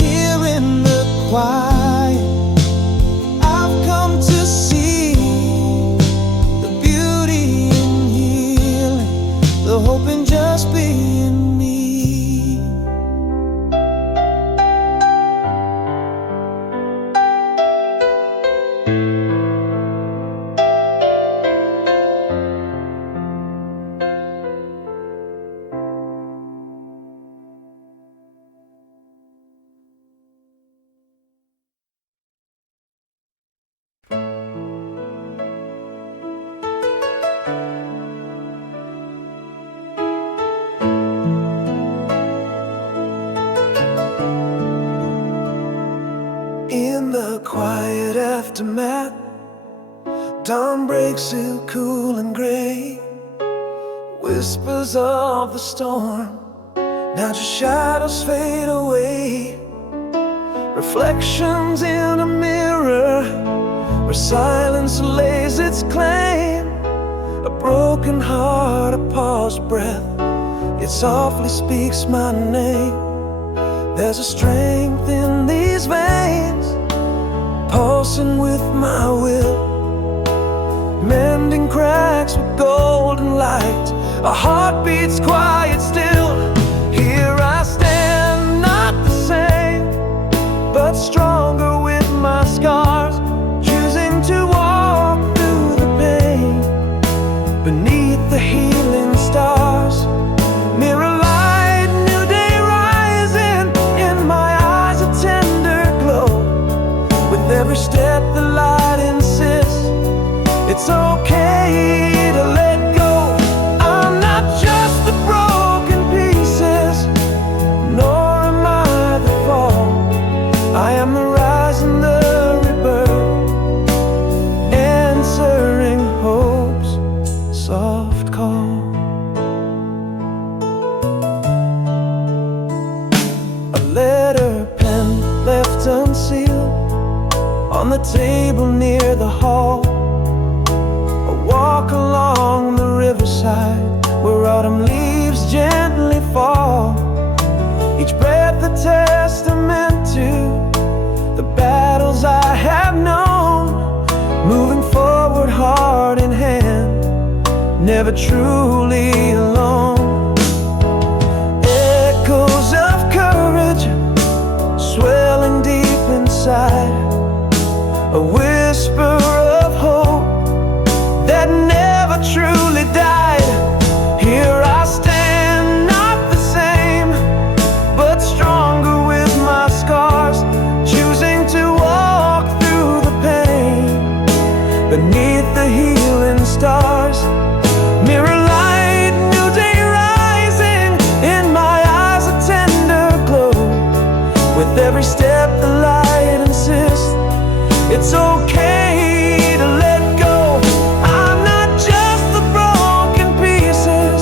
Here in the quiet, I've come to see the beauty in healing, the hope in just being me. In the quiet aftermath, Dawn breaks so cool and gray, whispers of the storm. Now just shadows fade away, reflections in a mirror where silence lays its claim. A broken heart, a paused breath, it softly speaks my name. There's a strength in these veins, pulsing with my will, mending cracks with golden light. A heart beats quiet still. Here I stand, not the same, but stronger with my scars, choosing to walk through the pain beneath the healing stars. Mirror light, new day rising, in my eyes a tender glow. With every step the light insists it's okay to let go. I'm not just the broken pieces, nor am I the fall. I am the rise and the rebirth, answering hope's soft call. A letter pen left unsealed on the table near the hall. A walk along the riverside where autumn leaves gently fall. Each breath a testament to the battles I have known, moving forward heart in hand, never truly alone. Echoes of courage swelling deep inside, a whisper of hope that never truly died. Here I stand, not the same, but stronger with my scars, choosing to walk through the pain beneath the healing stars. Mirror light, new day rising, in my eyes a tender glow. With every step the light insists it's okay to let go. I'm not just the broken pieces,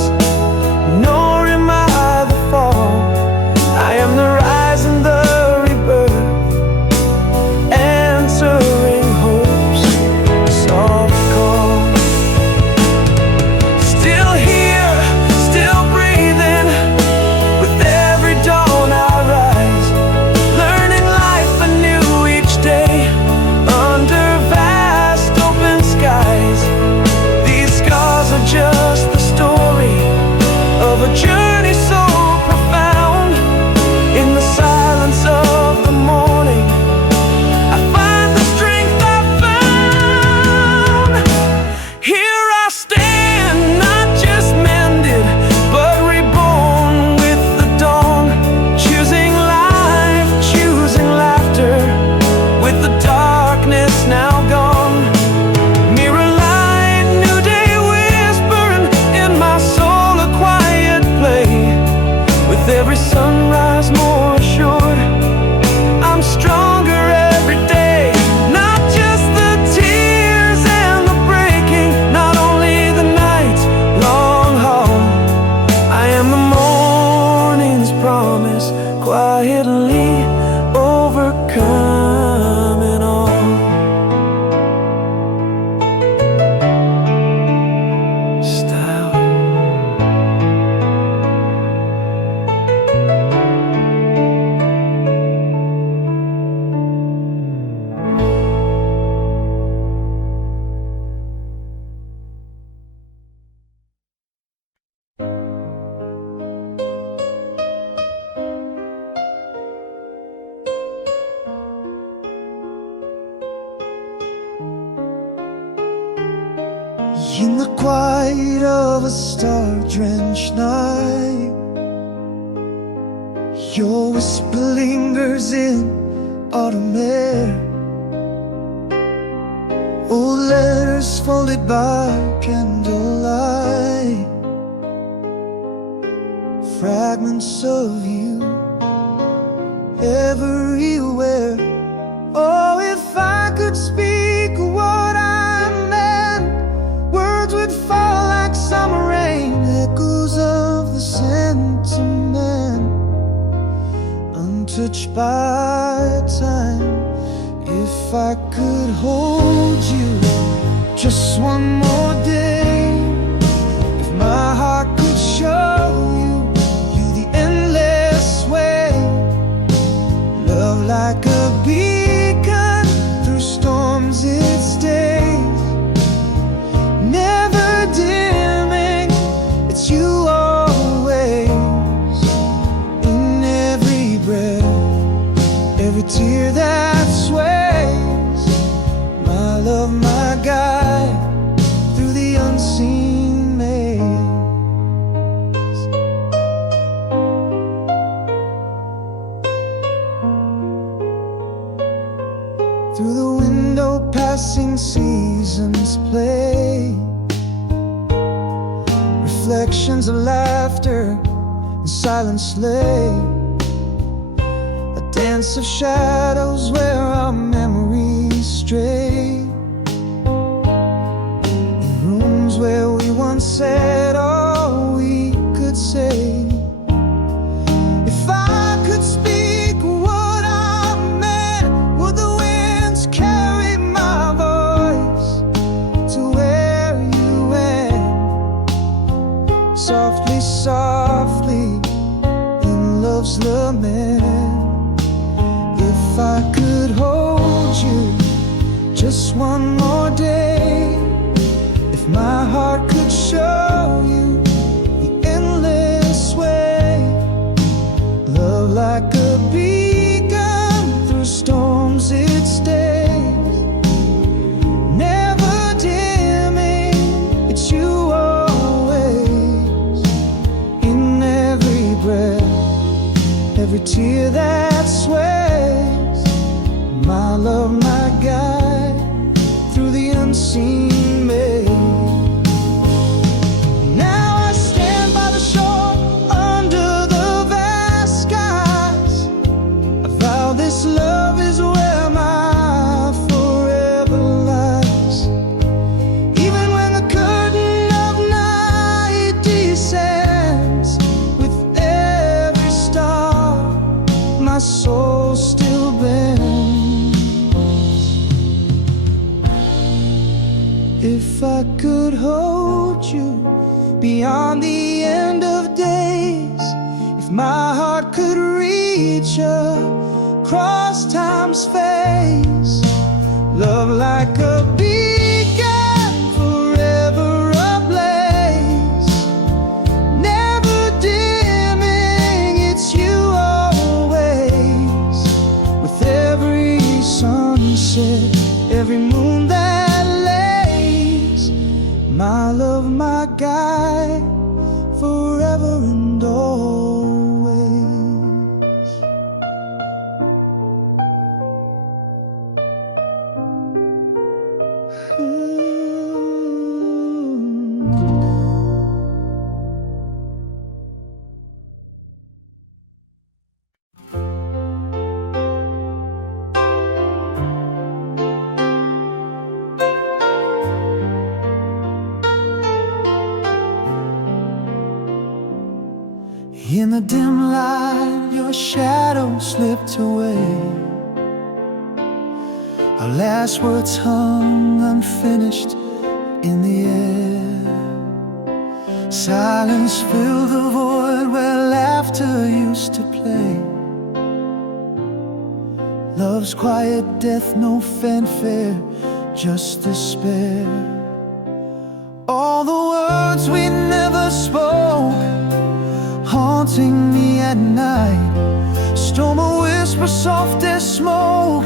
nor am I the fall. I am the rise and the rebirth, answering hope's soft call. Still here, still breathing, with every dawn I rise, learning life anew each day, under vast open skies. These scars are just the story of a journey so profound. In the silence of the morning, I find the strength I found. Here I stand, not just mended, but reborn with the dawn, choosing life, choosing laughter, with the darkness now gone. Mirror light, new day whispering, in my soul a quiet play. With every sunrise more assured, I'm stronger every day. Not just the tears and the breaking, not only the night's long haul. I am the morning's promise, quietly overcoming all. Style. In the quiet of a star-drenched night, your whisper lingers in autumn air. Old letters folded by candlelight, fragments of you everywhere. Oh, if I could speak what I never touched by time. If I could hold you just one more day, if my heart could show you the endless way, love like a beacon through storms it stays, never dimming, it's you always, in every breath, every tear that sways, my love, my guide through the unseen maze. Through the window passing seasons play, reflections of laughter and silence lay, a dance of shadows where our memories stray, in rooms where we once said all we could say. If I could speak what I meant, would the winds carry my voice to where you went? Softly, softly, in love's lament. If I could hold you just one more day, if my heart could show you the endless way, love like a beacon through storms it stays, never dimming, it's you always, in every breath, every tear that sways, my love, my guide through the unseen maze. Now I stand by the shore under the vast skies. I vow this love is where my forever lies. Even when the curtain of night descends, with every star my soul still bends. If I could hold you beyond the end of days, if my heart could reach across time's face, love like a beacon forever ablaze, never dimming, it's you always, with every sunset, every moon that lays, my love, my guide forever and always. In the dim light, your shadow slipped away. Our last words hung unfinished in the air. Silence filled the void where laughter used to play. Love's quiet death, no fanfare, just despair. All the words we never spoke, haunting me at night. Storm a whisper soft as smoke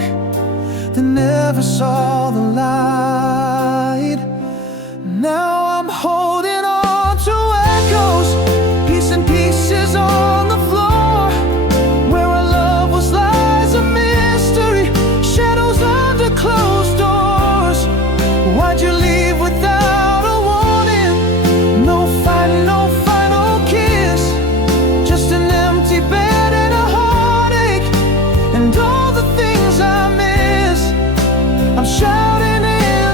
that never saw the light. Now I'm holding on to echoes, piece and pieces on the floor, where our love was lies of mystery, shadows under closed doors. Why'd you leave without a warning? No fight, no final kiss, just an empty bed and a heartache, and all the things I miss. I'm shouting in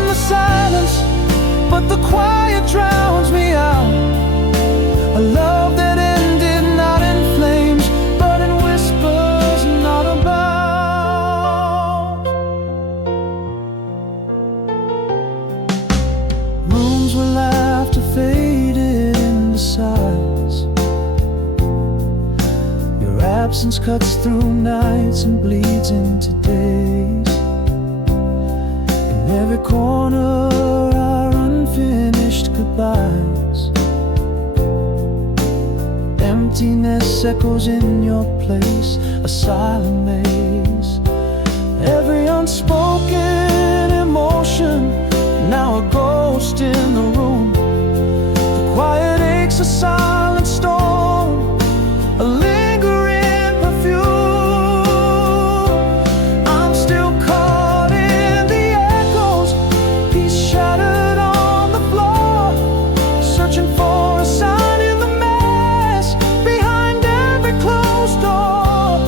silence cuts through nights and bleeds into days. In every corner are unfinished goodbyes. Emptiness echoes in your place, a silent maze. Every unspoken emotion, now a ghost in the room. The quiet aches, a silent storm, a lingering perfume. I'm still caught in the echoes, peace shattered on the floor, searching for a sign in the mess behind every closed door.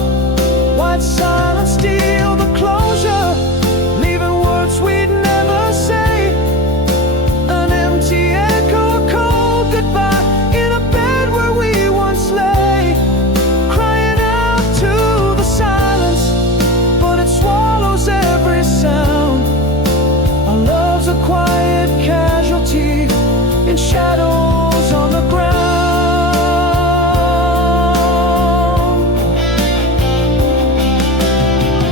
White silence steal the closure, leaving words we'd never say. An empty echo, a cold goodbye in a bed where we once lay, crying out to the silence, but it swallows every sound. Our love's a quiet casualty in shadows on the ground.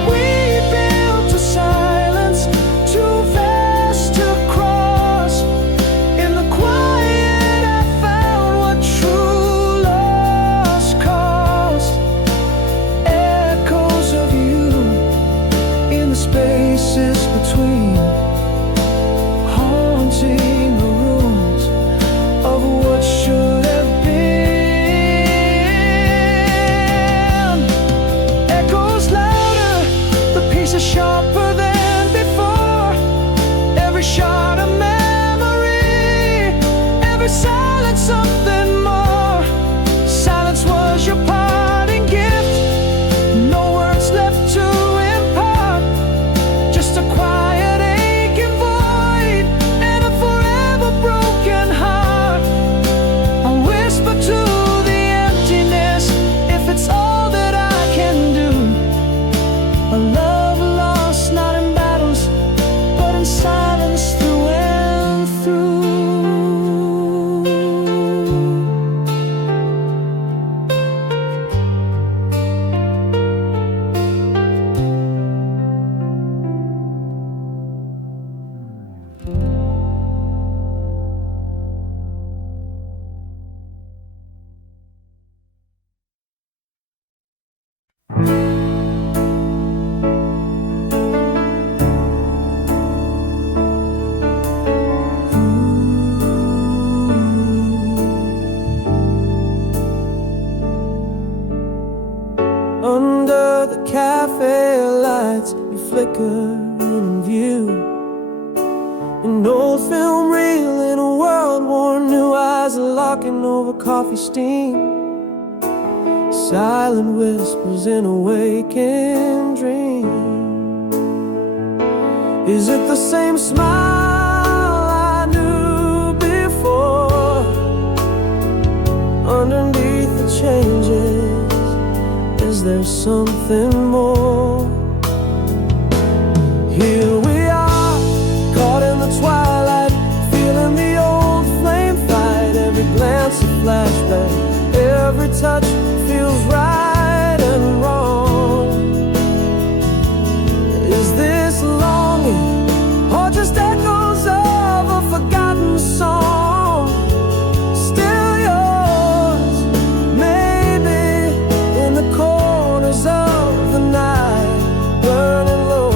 We built a silence too vast to cross. In the quiet I found what true loss cost. Echoes of you in the spaces between, haunting the ruins of what should have been. Echoes louder, the pieces sharper than before. Every shot a memory, every silence something more. Silence was your parting gift, no words left to impart, just a quiet aching void and a forever broken heart. I whisper to the emptiness, if it's all that I can do. A love lost not in battles, but in silence through and through. Under the cafe lights, you flicker in view. An old film reel in a world worn, new eyes are locking over coffee steam. Silent whispers in a waking dream. Is it the same smile I knew before? Underneath the changes, is there something more? Here we are, caught in the twilight, feeling the old flame fight. Every glance a flashback, every touch feels right and wrong. Is this longing or just echoes of a forgotten song? Still yours, maybe in the corners of the night, burning low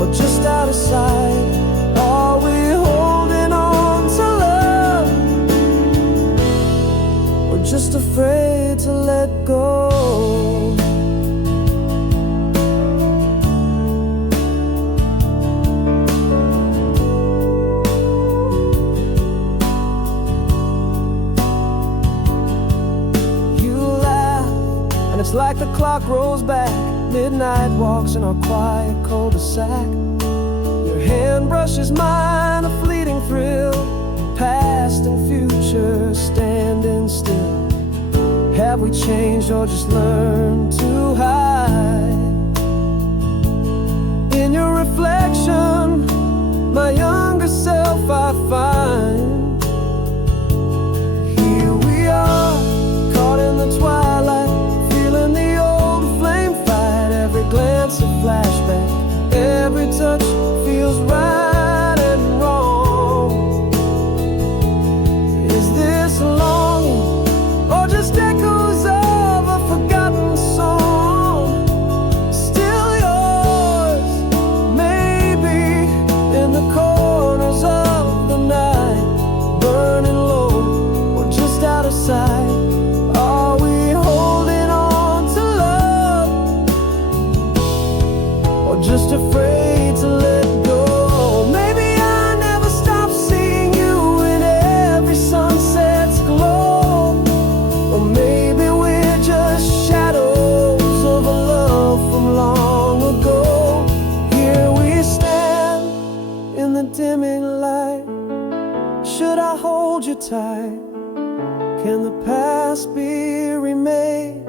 or just out of sight. Are we holding on to love, or just afraid to let go? You laugh, and it's like the clock rolls back. Midnight walks in our quiet cul-de-sac. Your hand brushes mine, a fleeting thrill. Past and future standing still. Have we changed or just learned to hide? In your reflection, my younger self I find. Here we are, caught in the twilight, feeling the old feels right and wrong. Is this longing or just echoes of a forgotten song? Still yours, maybe in the corners of the night, burning low or just out of sight. Are we holding on to love, or just afraid to let go? Maybe I never stop seeing you in every sunset's glow, or maybe we're just shadows of a love from long ago. Here we stand in the dimming light. Should I hold you tight? Can the past be remade,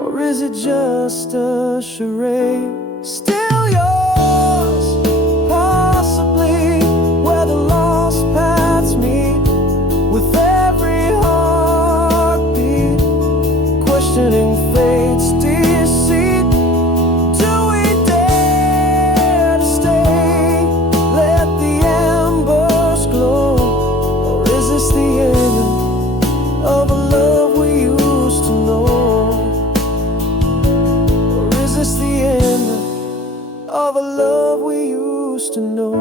or is it just a charade? Still yours, possibly where the lost paths meet, with every heartbeat, questioning fate's deceit. Do we dare to stay? Let the embers glow, or is this the end of a love we used to know? Or is this the end of a love we used to know?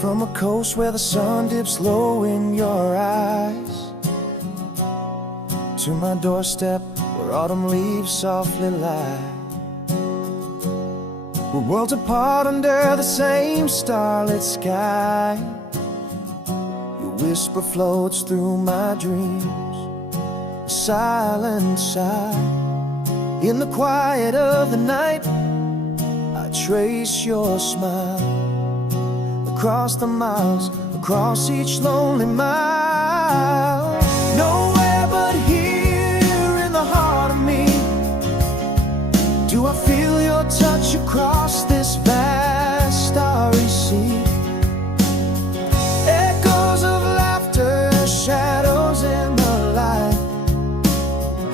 From a coast where the sun dips low in your eyes, to my doorstep where autumn leaves softly lie. We're worlds apart under the same starlit sky. Your whisper floats through my dreams, a silent sigh. In the quiet of the night, I trace your smile across the miles, across each lonely mile. Nowhere but here in the heart of me do I feel your touch across this vast starry sea. Echoes of laughter, shadows in the light,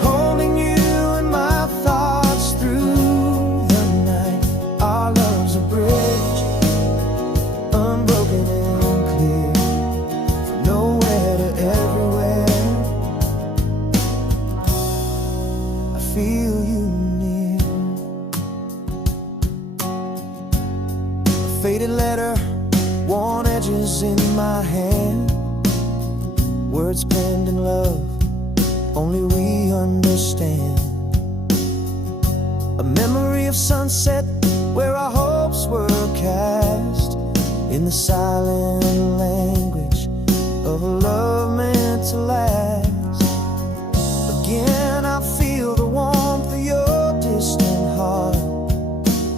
holding you in my thoughts through the night. Our love's a bridge, unbroken and clear, from nowhere to everywhere. I feel you near. A faded letter, worn edges in my hand, words penned in love, only we understand. A memory of sunset where our hopes were cast, in the silent language of a love meant to last. Again I feel the warmth of your distant heart,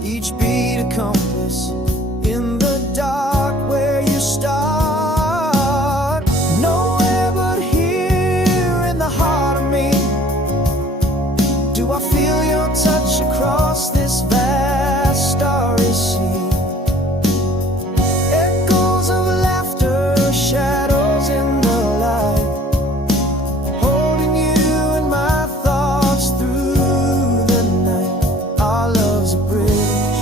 each beat a compass in the dark where you start. Nowhere but here in the heart of me do I feel your touch across this vast starry sea. Shadows in the light, holding you in my thoughts through the night. Our love's a bridge,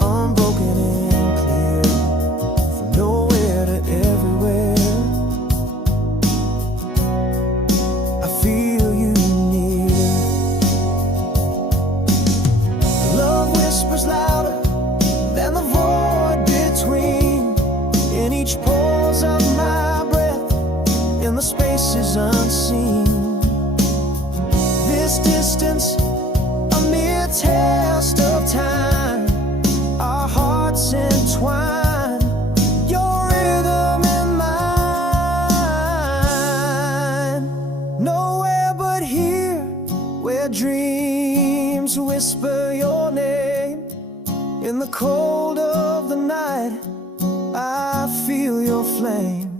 unbroken and clear, from nowhere to everywhere. I feel you near. Love whispers louder than the void between, in each pause of my breath, in the spaces unseen. This distance, a mere test of time, our hearts entwine, your rhythm and mine. Nowhere but here, where dreams whisper your name, in the cold of the night, I feel your flame.